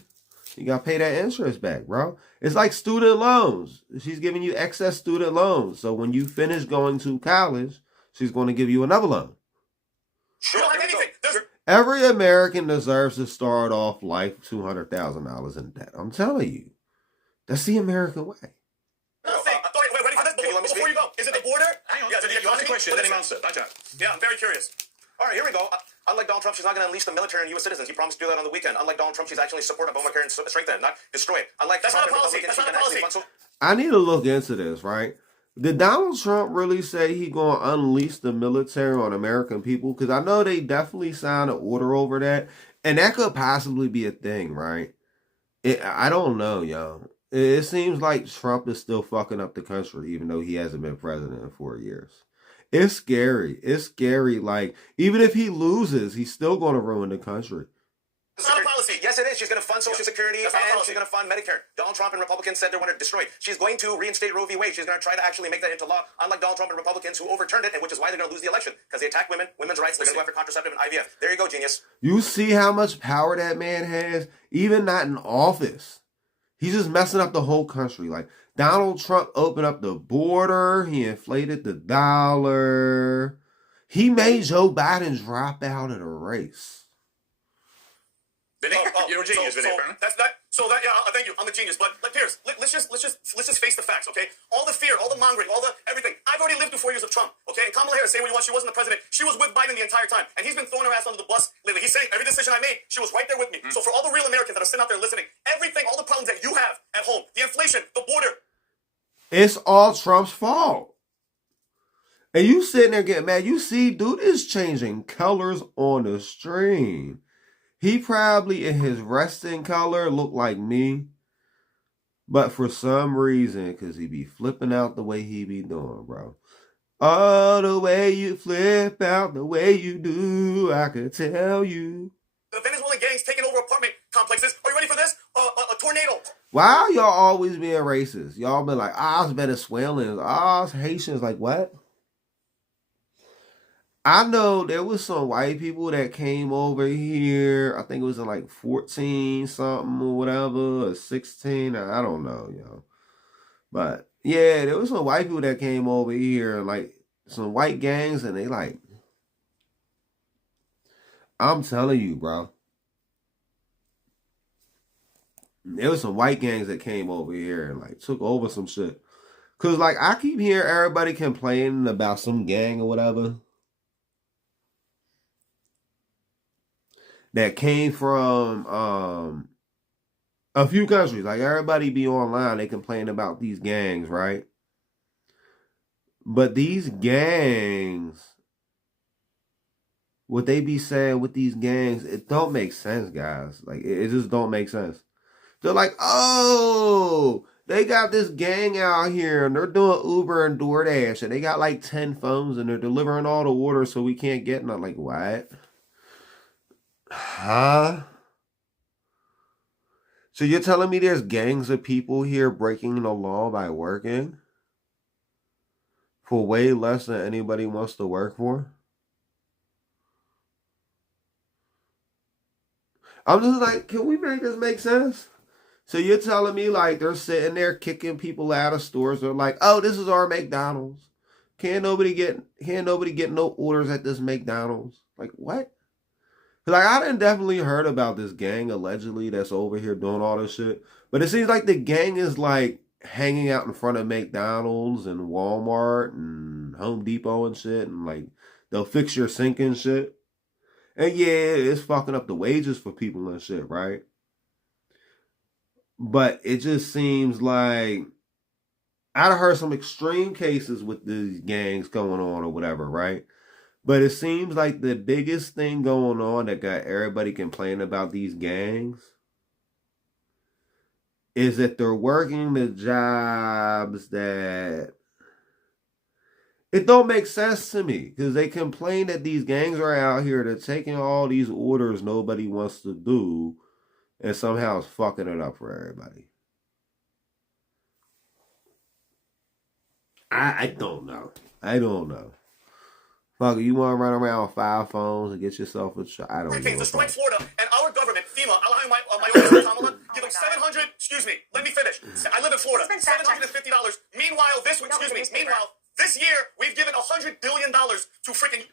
You gotta pay that interest back, bro. It's like student loans. She's giving you excess student loans. So when you finish going to college, she's gonna give you another loan. You don't have anything. Every American deserves to start off life $200,000 in debt. I'm telling you. That's the American way. Ready for this? Before you go, is it the border? Hang on. Yeah, You asked a question, let him answer. Yeah, I'm very curious. All right, here we go. Unlike Donald Trump, she's not going to unleash the military and U.S. citizens. He promised to do that on the weekend. Unlike Donald Trump, she's actually supportive of Obamacare and strengthen it, not destroy it. Unlike That's not a Trump, policy. Republicans, That's she not a can actually policy. fund I need to look into this, right? Did Donald Trump really say he gonna unleash the military on American people? Because I know they definitely signed an order over that, and that could possibly be a thing, right? I don't know, yo. It seems like Trump is still fucking up the country, even though he hasn't been president in 4 years. It's scary. It's scary. Like, even if he loses, he's still going to ruin the country. It's not a policy. Yes, it is. She's going to fund Social Security and she's going to fund Medicare. Donald Trump and Republicans said they want to destroy it. She's going to reinstate Roe v. Wade. She's going to try to actually make that into law, unlike Donald Trump and Republicans who overturned it, and which is why they're going to lose the election, because they attack women, women's rights. They're going to go after contraceptive and IVF. There you go, genius. You see how much power that man has? Even not in office. He's just messing up the whole country. Like, Donald Trump opened up the border. He inflated the dollar. He made Joe Biden drop out of the race. Vinny, you're a genius, Vinny. Thank you. I'm a genius, but Pierce, let's just face the facts, okay? All the fear, all the mongering, all the everything. I've already lived through 4 years of Trump, okay? And Kamala Harris, say what you want, she wasn't the president. She was with Biden the entire time, and he's been throwing her ass under the bus lately. He's saying every decision I made, she was right there with me. So for all the real Americans that are sitting out there listening, everything, all the problems that you have at home, the inflation, the border, it's all Trump's fault. And you sitting there getting mad. You see, dude is changing colors on the stream. He probably, in his resting color, looked like me. But for some reason, because he be flipping out the way he be doing, bro. Oh, the way you flip out, the way you do, I could tell you. the Venezuelan gangs taking over apartment complexes. Are you ready for this? A tornado. Why y'all always being racist? Y'all been like, it's Venezuelans, it's Haitians. Like, what? I know there was some white people that came over here. I think it was in like 14 something or whatever, or 16. I don't know, yo. But yeah, there was some white people that came over here, like some white gangs, and they like, I'm telling you, bro. There was some white gangs that came over here and like took over some shit. Cause like I keep hearing everybody complaining about some gang or whatever that came from a few countries. Like everybody be online, they complain about these gangs, right? But these gangs, what they be saying with these gangs, it don't make sense, guys. Like it just don't make sense. They're like, oh, they got this gang out here and they're doing Uber and DoorDash and they got like 10 phones and they're delivering all the orders so we can't get none. Like, what? Huh? So you're telling me there's gangs of people here breaking the law by working for way less than anybody wants to work for? I'm just like, can we make this make sense? So you're telling me like they're sitting there kicking people out of stores. They're like, oh, this is our McDonald's. Can't nobody get no orders at this McDonald's. Like, what? Like, I done definitely heard about this gang allegedly that's over here doing all this shit. But it seems like the gang is like hanging out in front of McDonald's and Walmart and Home Depot and shit. And like they'll fix your sink and shit. And yeah, it's fucking up the wages for people and shit, right? But it just seems like I've heard some extreme cases with these gangs going on or whatever, right? But it seems like the biggest thing going on that got everybody complaining about these gangs is that they're working the jobs that it don't make sense to me, because they complain that these gangs are out here, they're taking all these orders nobody wants to do, and somehow it's fucking it up for everybody. I don't know. I don't know. Fuck, you want to run around with 5 phones and get yourself a shot? I don't know. Hurricanes destroyed Florida, and our government, FEMA, allowing my office, Kamala, give them $700. Excuse me, let me finish. I live in Florida. $750. Meanwhile, this year we've given $100 billion to freaking.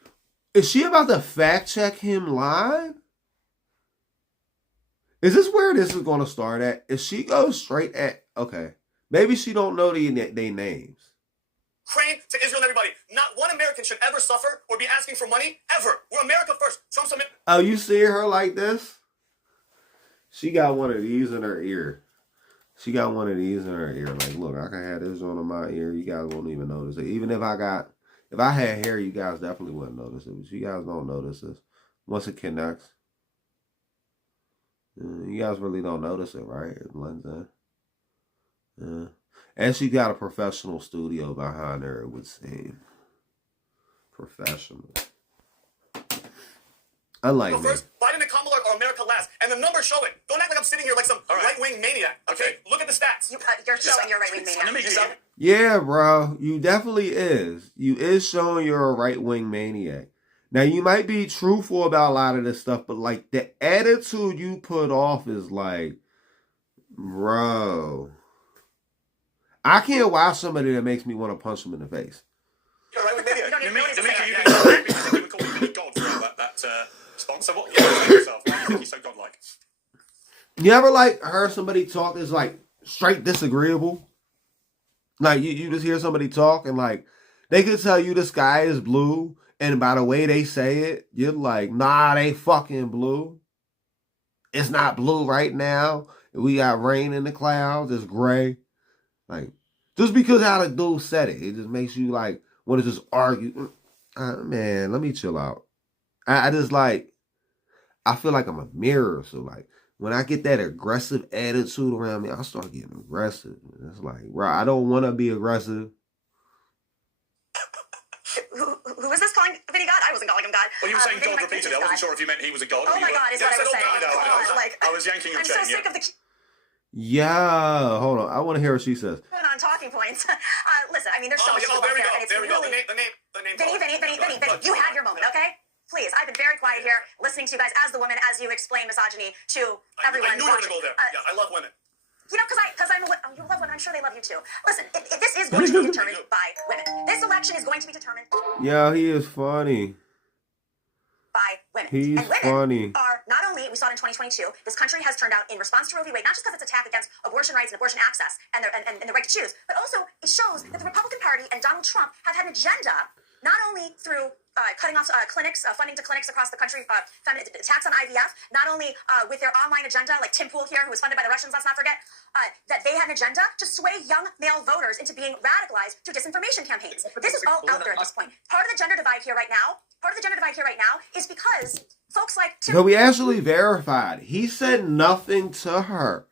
Is she about to fact check him live? Is this where this is going to start at? If she goes straight at, okay, maybe she don't know they names. Ukraine to Israel and everybody. Not one American should ever suffer or be asking for money ever. We're America first. Trump's a. Oh, you see her like this? She got one of these in her ear. She got one of these in her ear. Like, look, I can have this one in my ear. You guys won't even notice it. Even if I had hair, you guys definitely wouldn't notice it. But you guys don't notice this. Once it connects, you guys really don't notice it, right? It blends in. Yeah. And she got a professional studio behind her, it would seem. Professional. Unlike me. First, Biden and Kamala are America last, and the numbers show it. Don't act like I'm sitting here like some right-wing maniac, okay? Look at the stats. You're showing you're right-wing maniac. Yeah, bro. You definitely is. You is showing you're a right-wing maniac. Now, you might be truthful about a lot of this stuff, but, like, the attitude you put off is like, bro... I can't watch somebody that makes me want to punch them in the face. You're right with Lydia. You even call me God for that sponsor. What? Yeah, yourself. Why do you think he's so godlike? You ever like heard somebody talk that's like straight disagreeable? Like you just hear somebody talk and like they could tell you the sky is blue, and by the way they say it, you're like, nah, they fucking blue. It's not blue right now. We got rain in the clouds. It's gray. Like, just because how the dude said it, it just makes you, like, want to just argue. Man, let me chill out. I just, like, I feel like I'm a mirror. So, like, when I get that aggressive attitude around me, I start getting aggressive. It's like, bro, I don't want to be aggressive. Who was this calling Vinny God? I wasn't calling him God. Well, you were saying God repeatedly. I wasn't sure if you meant he was a god. Oh, my God, is what I was saying. I was yanking your chain. I'm so sick of the... Yeah, hold on. I want to hear what she says. On talking points. Listen, I mean, there's so much there we go. There we go. The name. Vinny, you had your moment, okay? Please, I've been very quiet here, listening to you guys as the woman, as you explain misogyny to everyone. I knew you were going to go there. Yeah, I love women. You know, because I'm you love women. I'm sure they love you too. Listen, this is going to be determined by women. This election is going to be determined. Yeah, he is funny. By women. He's and women funny. Are not only, we saw it in 2022, this country has turned out in response to Roe v. Wade, not just because it's attack against abortion rights and abortion access and the right to choose, but also it shows that the Republican Party and Donald Trump have had an agenda, not only through cutting off clinics, funding to clinics across the country, attacks on IVF, not only with their online agenda, like Tim Pool here, who was funded by the Russians, let's not forget, that they had an agenda to sway young male voters into being radicalized through disinformation campaigns. This is all out there at this point. Part of the gender divide here right now is because folks like Tim... But we actually verified. He said nothing to her.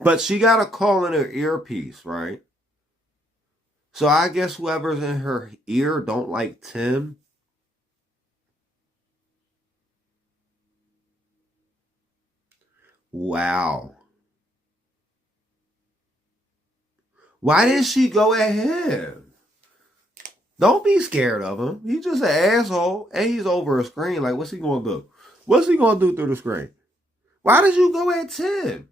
But she got a call in her earpiece, right? So I guess whoever's in her ear don't like Tim. Wow. Why didn't she go at him? Don't be scared of him. He's just an asshole, and he's over a screen. Like, what's he going to do? What's he going to do through the screen? Why did you go at Tim?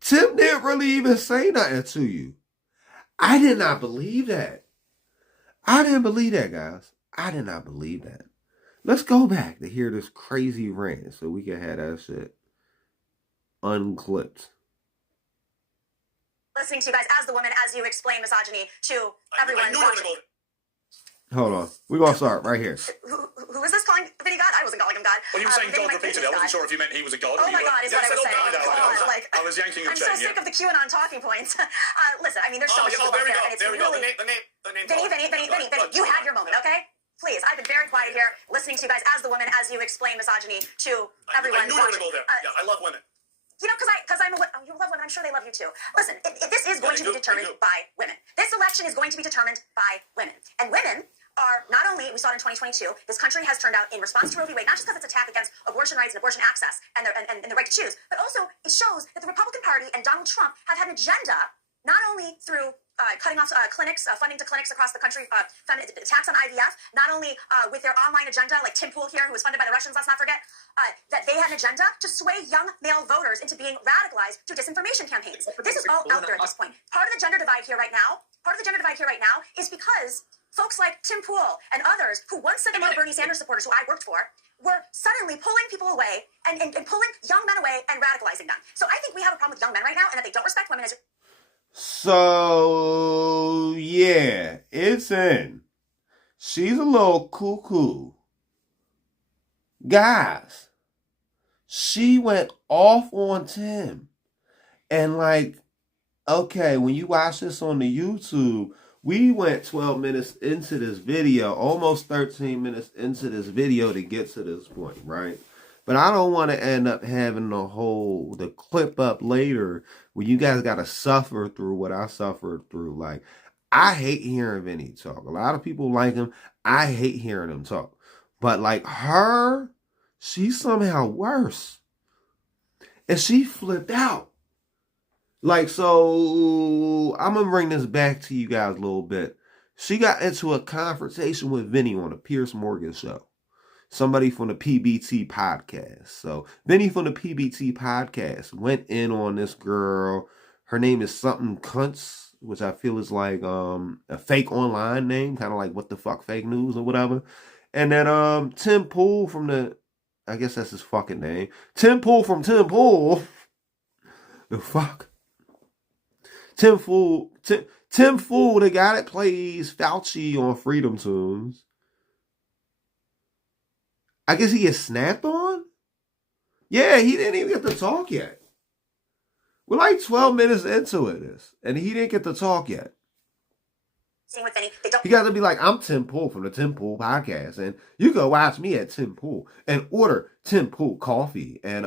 Tim didn't really even say nothing to you. I did not believe that. I didn't believe that, guys. I did not believe that. Let's go back to hear this crazy rant so we can have that shit unclipped. Listening to you guys as the woman, as you explain misogyny to everyone. Hold on. We're going to start right here. Who is this calling Vinny God? I wasn't calling him God. Well, you were saying God Vinny repeatedly. I wasn't sure if you meant he was a god. Oh my God, is what I was saying. I was yanking your I'm so sick of the QAnon talking points. Listen, I mean, there's so much there we go. and it's There we go. really... The name. Vinny, you had your moment, okay? Please, I've been very quiet here, listening to you guys as the woman, as you explain misogyny to everyone. I knew you were going to go there. Yeah, I love women. You know, because I'm a you love women. I'm sure they love you too. Listen, this is going to be determined by women. This election is going to be determined by women, and women are not only, we saw it in 2022. This country has turned out in response to Roe v. Wade, not just because it's attack against abortion rights and abortion access and the right to choose, but also it shows that the Republican Party and Donald Trump have had an agenda, not only through cutting off clinics, funding to clinics across the country, attacks on IVF, not only with their online agenda, like Tim Pool here, who was funded by the Russians, let's not forget, that they had an agenda to sway young male voters into being radicalized through disinformation campaigns. This is all out there at this point. Part of the gender divide here right now is because folks like Tim Pool and others who once said they were Bernie Sanders supporters, who I worked for, were suddenly pulling people away and pulling young men away and radicalizing them. So I think we have a problem with young men right now, and that they don't respect women as... So, yeah, it's in. She's a little cuckoo. Guys, she went off on Tim. And like, okay, when you watch this on the YouTube, we went 12 minutes into this video, almost 13 minutes into this video to get to this point, right? But I don't want to end up having the clip up later where you guys got to suffer through what I suffered through. Like, I hate hearing Vinny talk. A lot of people like him. I hate hearing him talk. But like her, she's somehow worse. And she flipped out. Like, so I'm going to bring this back to you guys a little bit. She got into a confrontation with Vinny on the Piers Morgan show. Somebody from the PBT podcast. So Vinny from the PBT podcast went in on this girl. Her name is something Kuntz, which I feel is like a fake online name, kind of like what the fuck fake news or whatever. And then Tim Pool from I guess that's his fucking name. Tim Pool from Tim Pool. The fuck? Tim Pool, the guy that plays Fauci on Freedom Tunes. I guess he gets snapped on? Yeah, he didn't even get to talk yet. We're like 12 minutes into it, and he didn't get to talk yet. With Vinny, he got to be like, I'm Tim Pool from the Tim Pool podcast, and you go watch me at Tim Pool and order Tim Pool coffee. And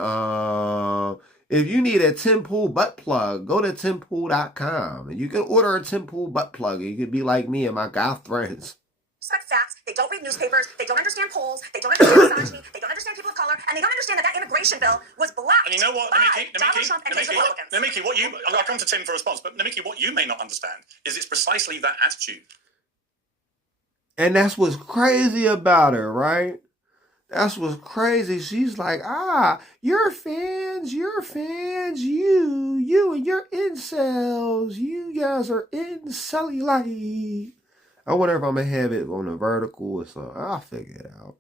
if you need a Tim Pool butt plug, go to timpool.com, and you can order a Tim Pool butt plug, and you can be like me and my goth friends. Respect facts. They don't read newspapers. They don't understand polls. They don't understand misogyny. They don't understand people of color, and they don't understand that immigration bill was blocked. And you know what, Donald Trump and his Republicans. Namiki, I'll come to Tim for a response, but Namiki, what you may not understand is it's precisely that attitude. And that's what's crazy about her, right? That's what's crazy. She's like, you're fans, you and your incels. You guys are incel-y. I wonder if I'm going to have it on a vertical or something. I'll figure it out.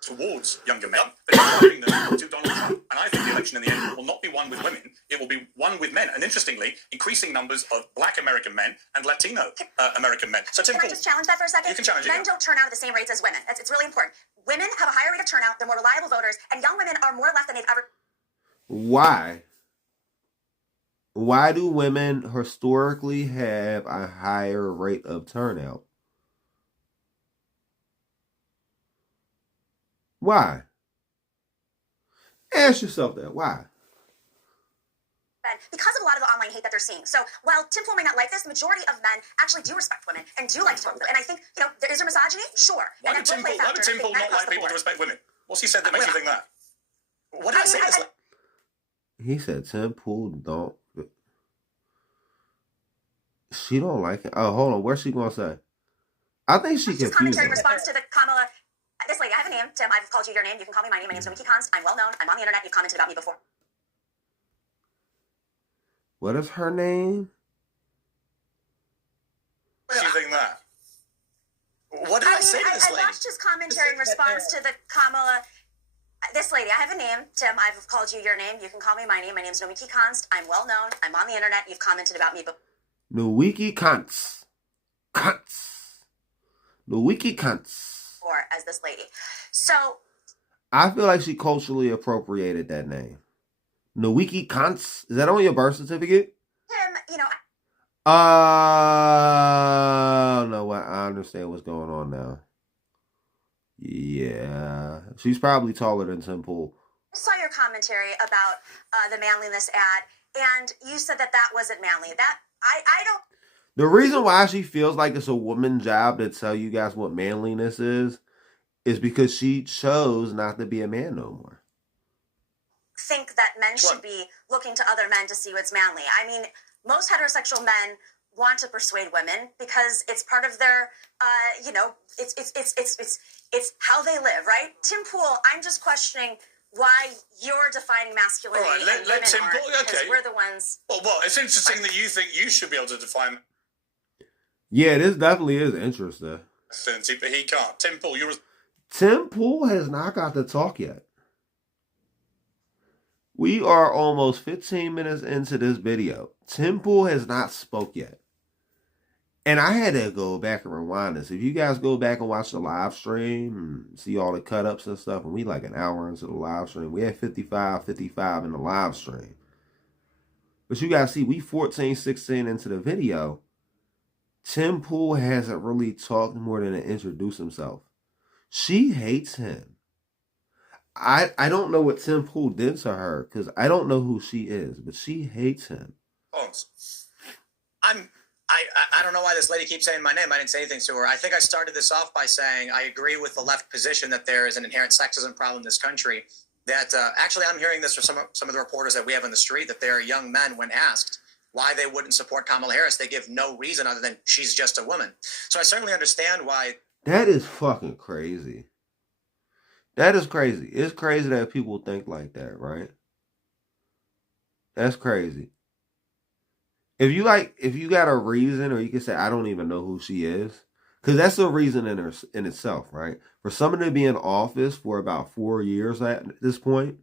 Towards younger men, they're moving them to Donald Trump. And I think the election in the end will not be won with women. It will be won with men. And interestingly, increasing numbers of Black American men and Latino American men. So Tim, can I just challenge that for a second? You can challenge it. Men don't turn out at the same rates as women. It's really important. Women have a higher rate of turnout. They're more reliable voters. And young women are more left than they've ever... Why? Why do women historically have a higher rate of turnout? Why? Ask yourself that. Why? Because of a lot of the online hate that they're seeing. So while Tim Pool may not like this, the majority of men actually do respect women and do like to talk to them. And I think, is there misogyny? Sure. Why would Tim Pool not like people to respect women? What's he said that makes you think that? What did I say this? He said Tim Pool don't. She don't like it. Oh, hold on. What's she going to say? I think she confused commentary in response to the Kamala... This lady, I have a name. Tim, I've called you your name. You can call me my name. My name's Nomiki Konst. I'm well known. I'm on the internet. You've commented about me before. What is her name? What do you think that? What did I say to this lady? I watched his commentary in response to the Kamala... This lady, I have a name. Tim, I've called you your name. You can call me my name. My name's Nomiki Konst. I'm well known. I'm on the internet. You've commented about me before. Nomiki Konst. Nomiki Konst. As this lady. So I feel like she culturally appropriated that name. Nawiki Kantz. Is that on your birth certificate? Tim, you know, No, I understand what's going on now. Yeah. She's probably taller than Tim Pool. I saw your commentary about the manliness ad, and you said that that wasn't manly. That I don't. The reason why she feels like it's a woman's job to tell you guys what manliness is because she chose not to be a man no more. Think that men should be looking to other men to see what's manly. I mean, most heterosexual men want to persuade women because it's part of their, you know, it's how they live, right? Tim Pool, I'm just questioning why you're defining masculinity All right, and let women Tim aren't, Pool. because Okay. we're the ones. Well, it's interesting that you think you should be able to define Yeah, this definitely is interesting. masculinity, but he can't. Tim Pool, you're. Tim Pool has not got to talk yet. We are almost 15 minutes into this video. Tim Pool has not spoke yet. And I had to go back and rewind this. If you guys go back and watch the live stream and see all the cut-ups and stuff, and we like an hour into the live stream. We had 55 in the live stream. But you guys see, we 14, 16 into the video. Tim Pool hasn't really talked more than to introduce himself. She hates him. I don't know what Tim Pool did to her because I don't know who she is, but she hates him. I don't know why this lady keeps saying my name. I didn't say anything to her. I think I started this off by saying I agree with the left position that there is an inherent sexism problem in this country. That actually I'm hearing this from some of the reporters that we have on the street, that there are young men, when asked why they wouldn't support Kamala Harris, they give no reason other than she's just a woman. So I certainly understand why. That is fucking crazy. That is crazy. It's crazy that people think like that, right? That's crazy. If you got a reason, or you can say, I don't even know who she is, because that's a reason in itself, right? For someone to be in office for about 4 years at this point,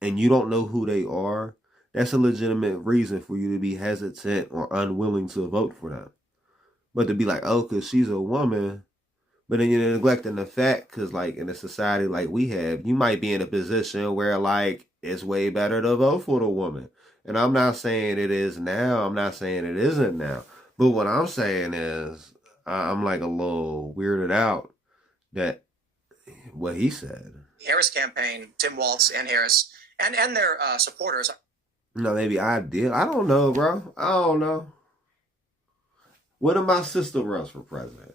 and you don't know who they are, that's a legitimate reason for you to be hesitant or unwilling to vote for them. But to be like, oh, because she's a woman, but then you're neglecting the fact, because like in a society like we have, you might be in a position where like it's way better to vote for the woman. And I'm not saying it is now. I'm not saying it isn't now. But what I'm saying is I'm like a little weirded out that what he said. Harris campaign, Tim Walz and Harris and their supporters. No, maybe I did. I don't know, bro. I don't know. What if my sister runs for president?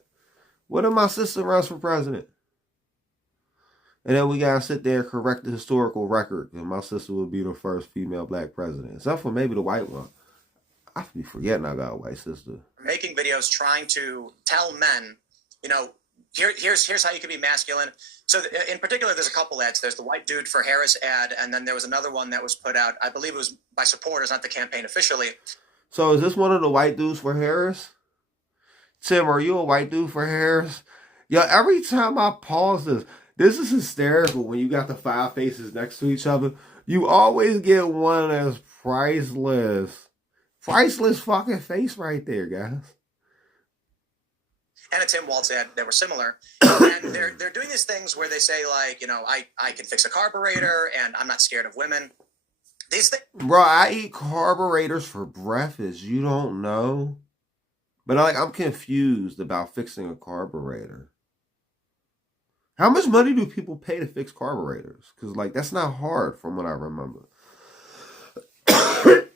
What if my sister runs for president? And then we gotta sit there and correct the historical record, and my sister would be the first female black president, except for maybe the white one. I be forgetting I got a white sister. Making videos trying to tell men, you know, here's how you can be masculine. So in particular, there's a couple ads. There's the white dude for Harris ad, and then there was another one that was put out. I believe it was by supporters, not the campaign officially. So is this one of the white dudes for Harris? Tim, are you a white dude for Harris? Yo, every time I pause this is hysterical when you got the 5 faces next to each other. You always get one that's priceless. Priceless fucking face right there, guys. And a Tim Walz ad that were similar. And they're doing these things where they say, like, you know, I can fix a carburetor and I'm not scared of women. These things. Bro, I eat carburetors for breakfast. You don't know? But I'm confused about fixing a carburetor. How much money do people pay to fix carburetors? Because, that's not hard from what I remember. I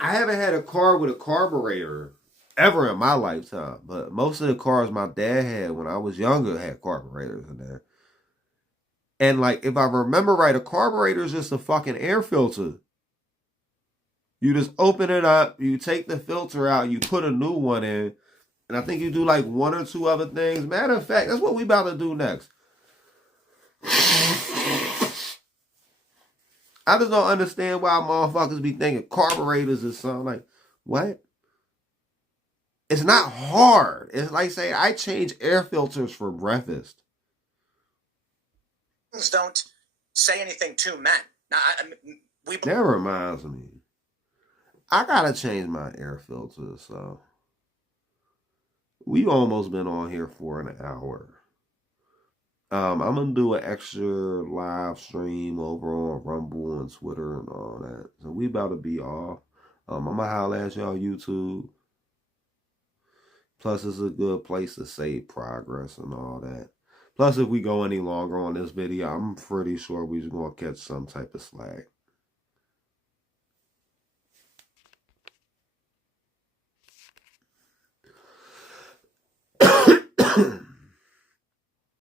haven't had a car with a carburetor ever in my lifetime. But most of the cars my dad had when I was younger had carburetors in there. And, if I remember right, a carburetor is just a fucking air filter. You just open it up, you take the filter out, you put a new one in. And I think you do, 1 or 2 other things. Matter of fact, that's what we about to do next. I just don't understand why motherfuckers be thinking carburetors is something what? It's not hard. It's like saying I change air filters for breakfast. Don't say anything to men. Now, that reminds me. I gotta change my air filters, so we've almost been on here for an hour. I'm gonna do an extra live stream over on Rumble and Twitter and all that. So we about to be off. I'm gonna holler at y'all YouTube. Plus, it's a good place to save progress and all that. Plus, if we go any longer on this video, I'm pretty sure we're gonna catch some type of slack.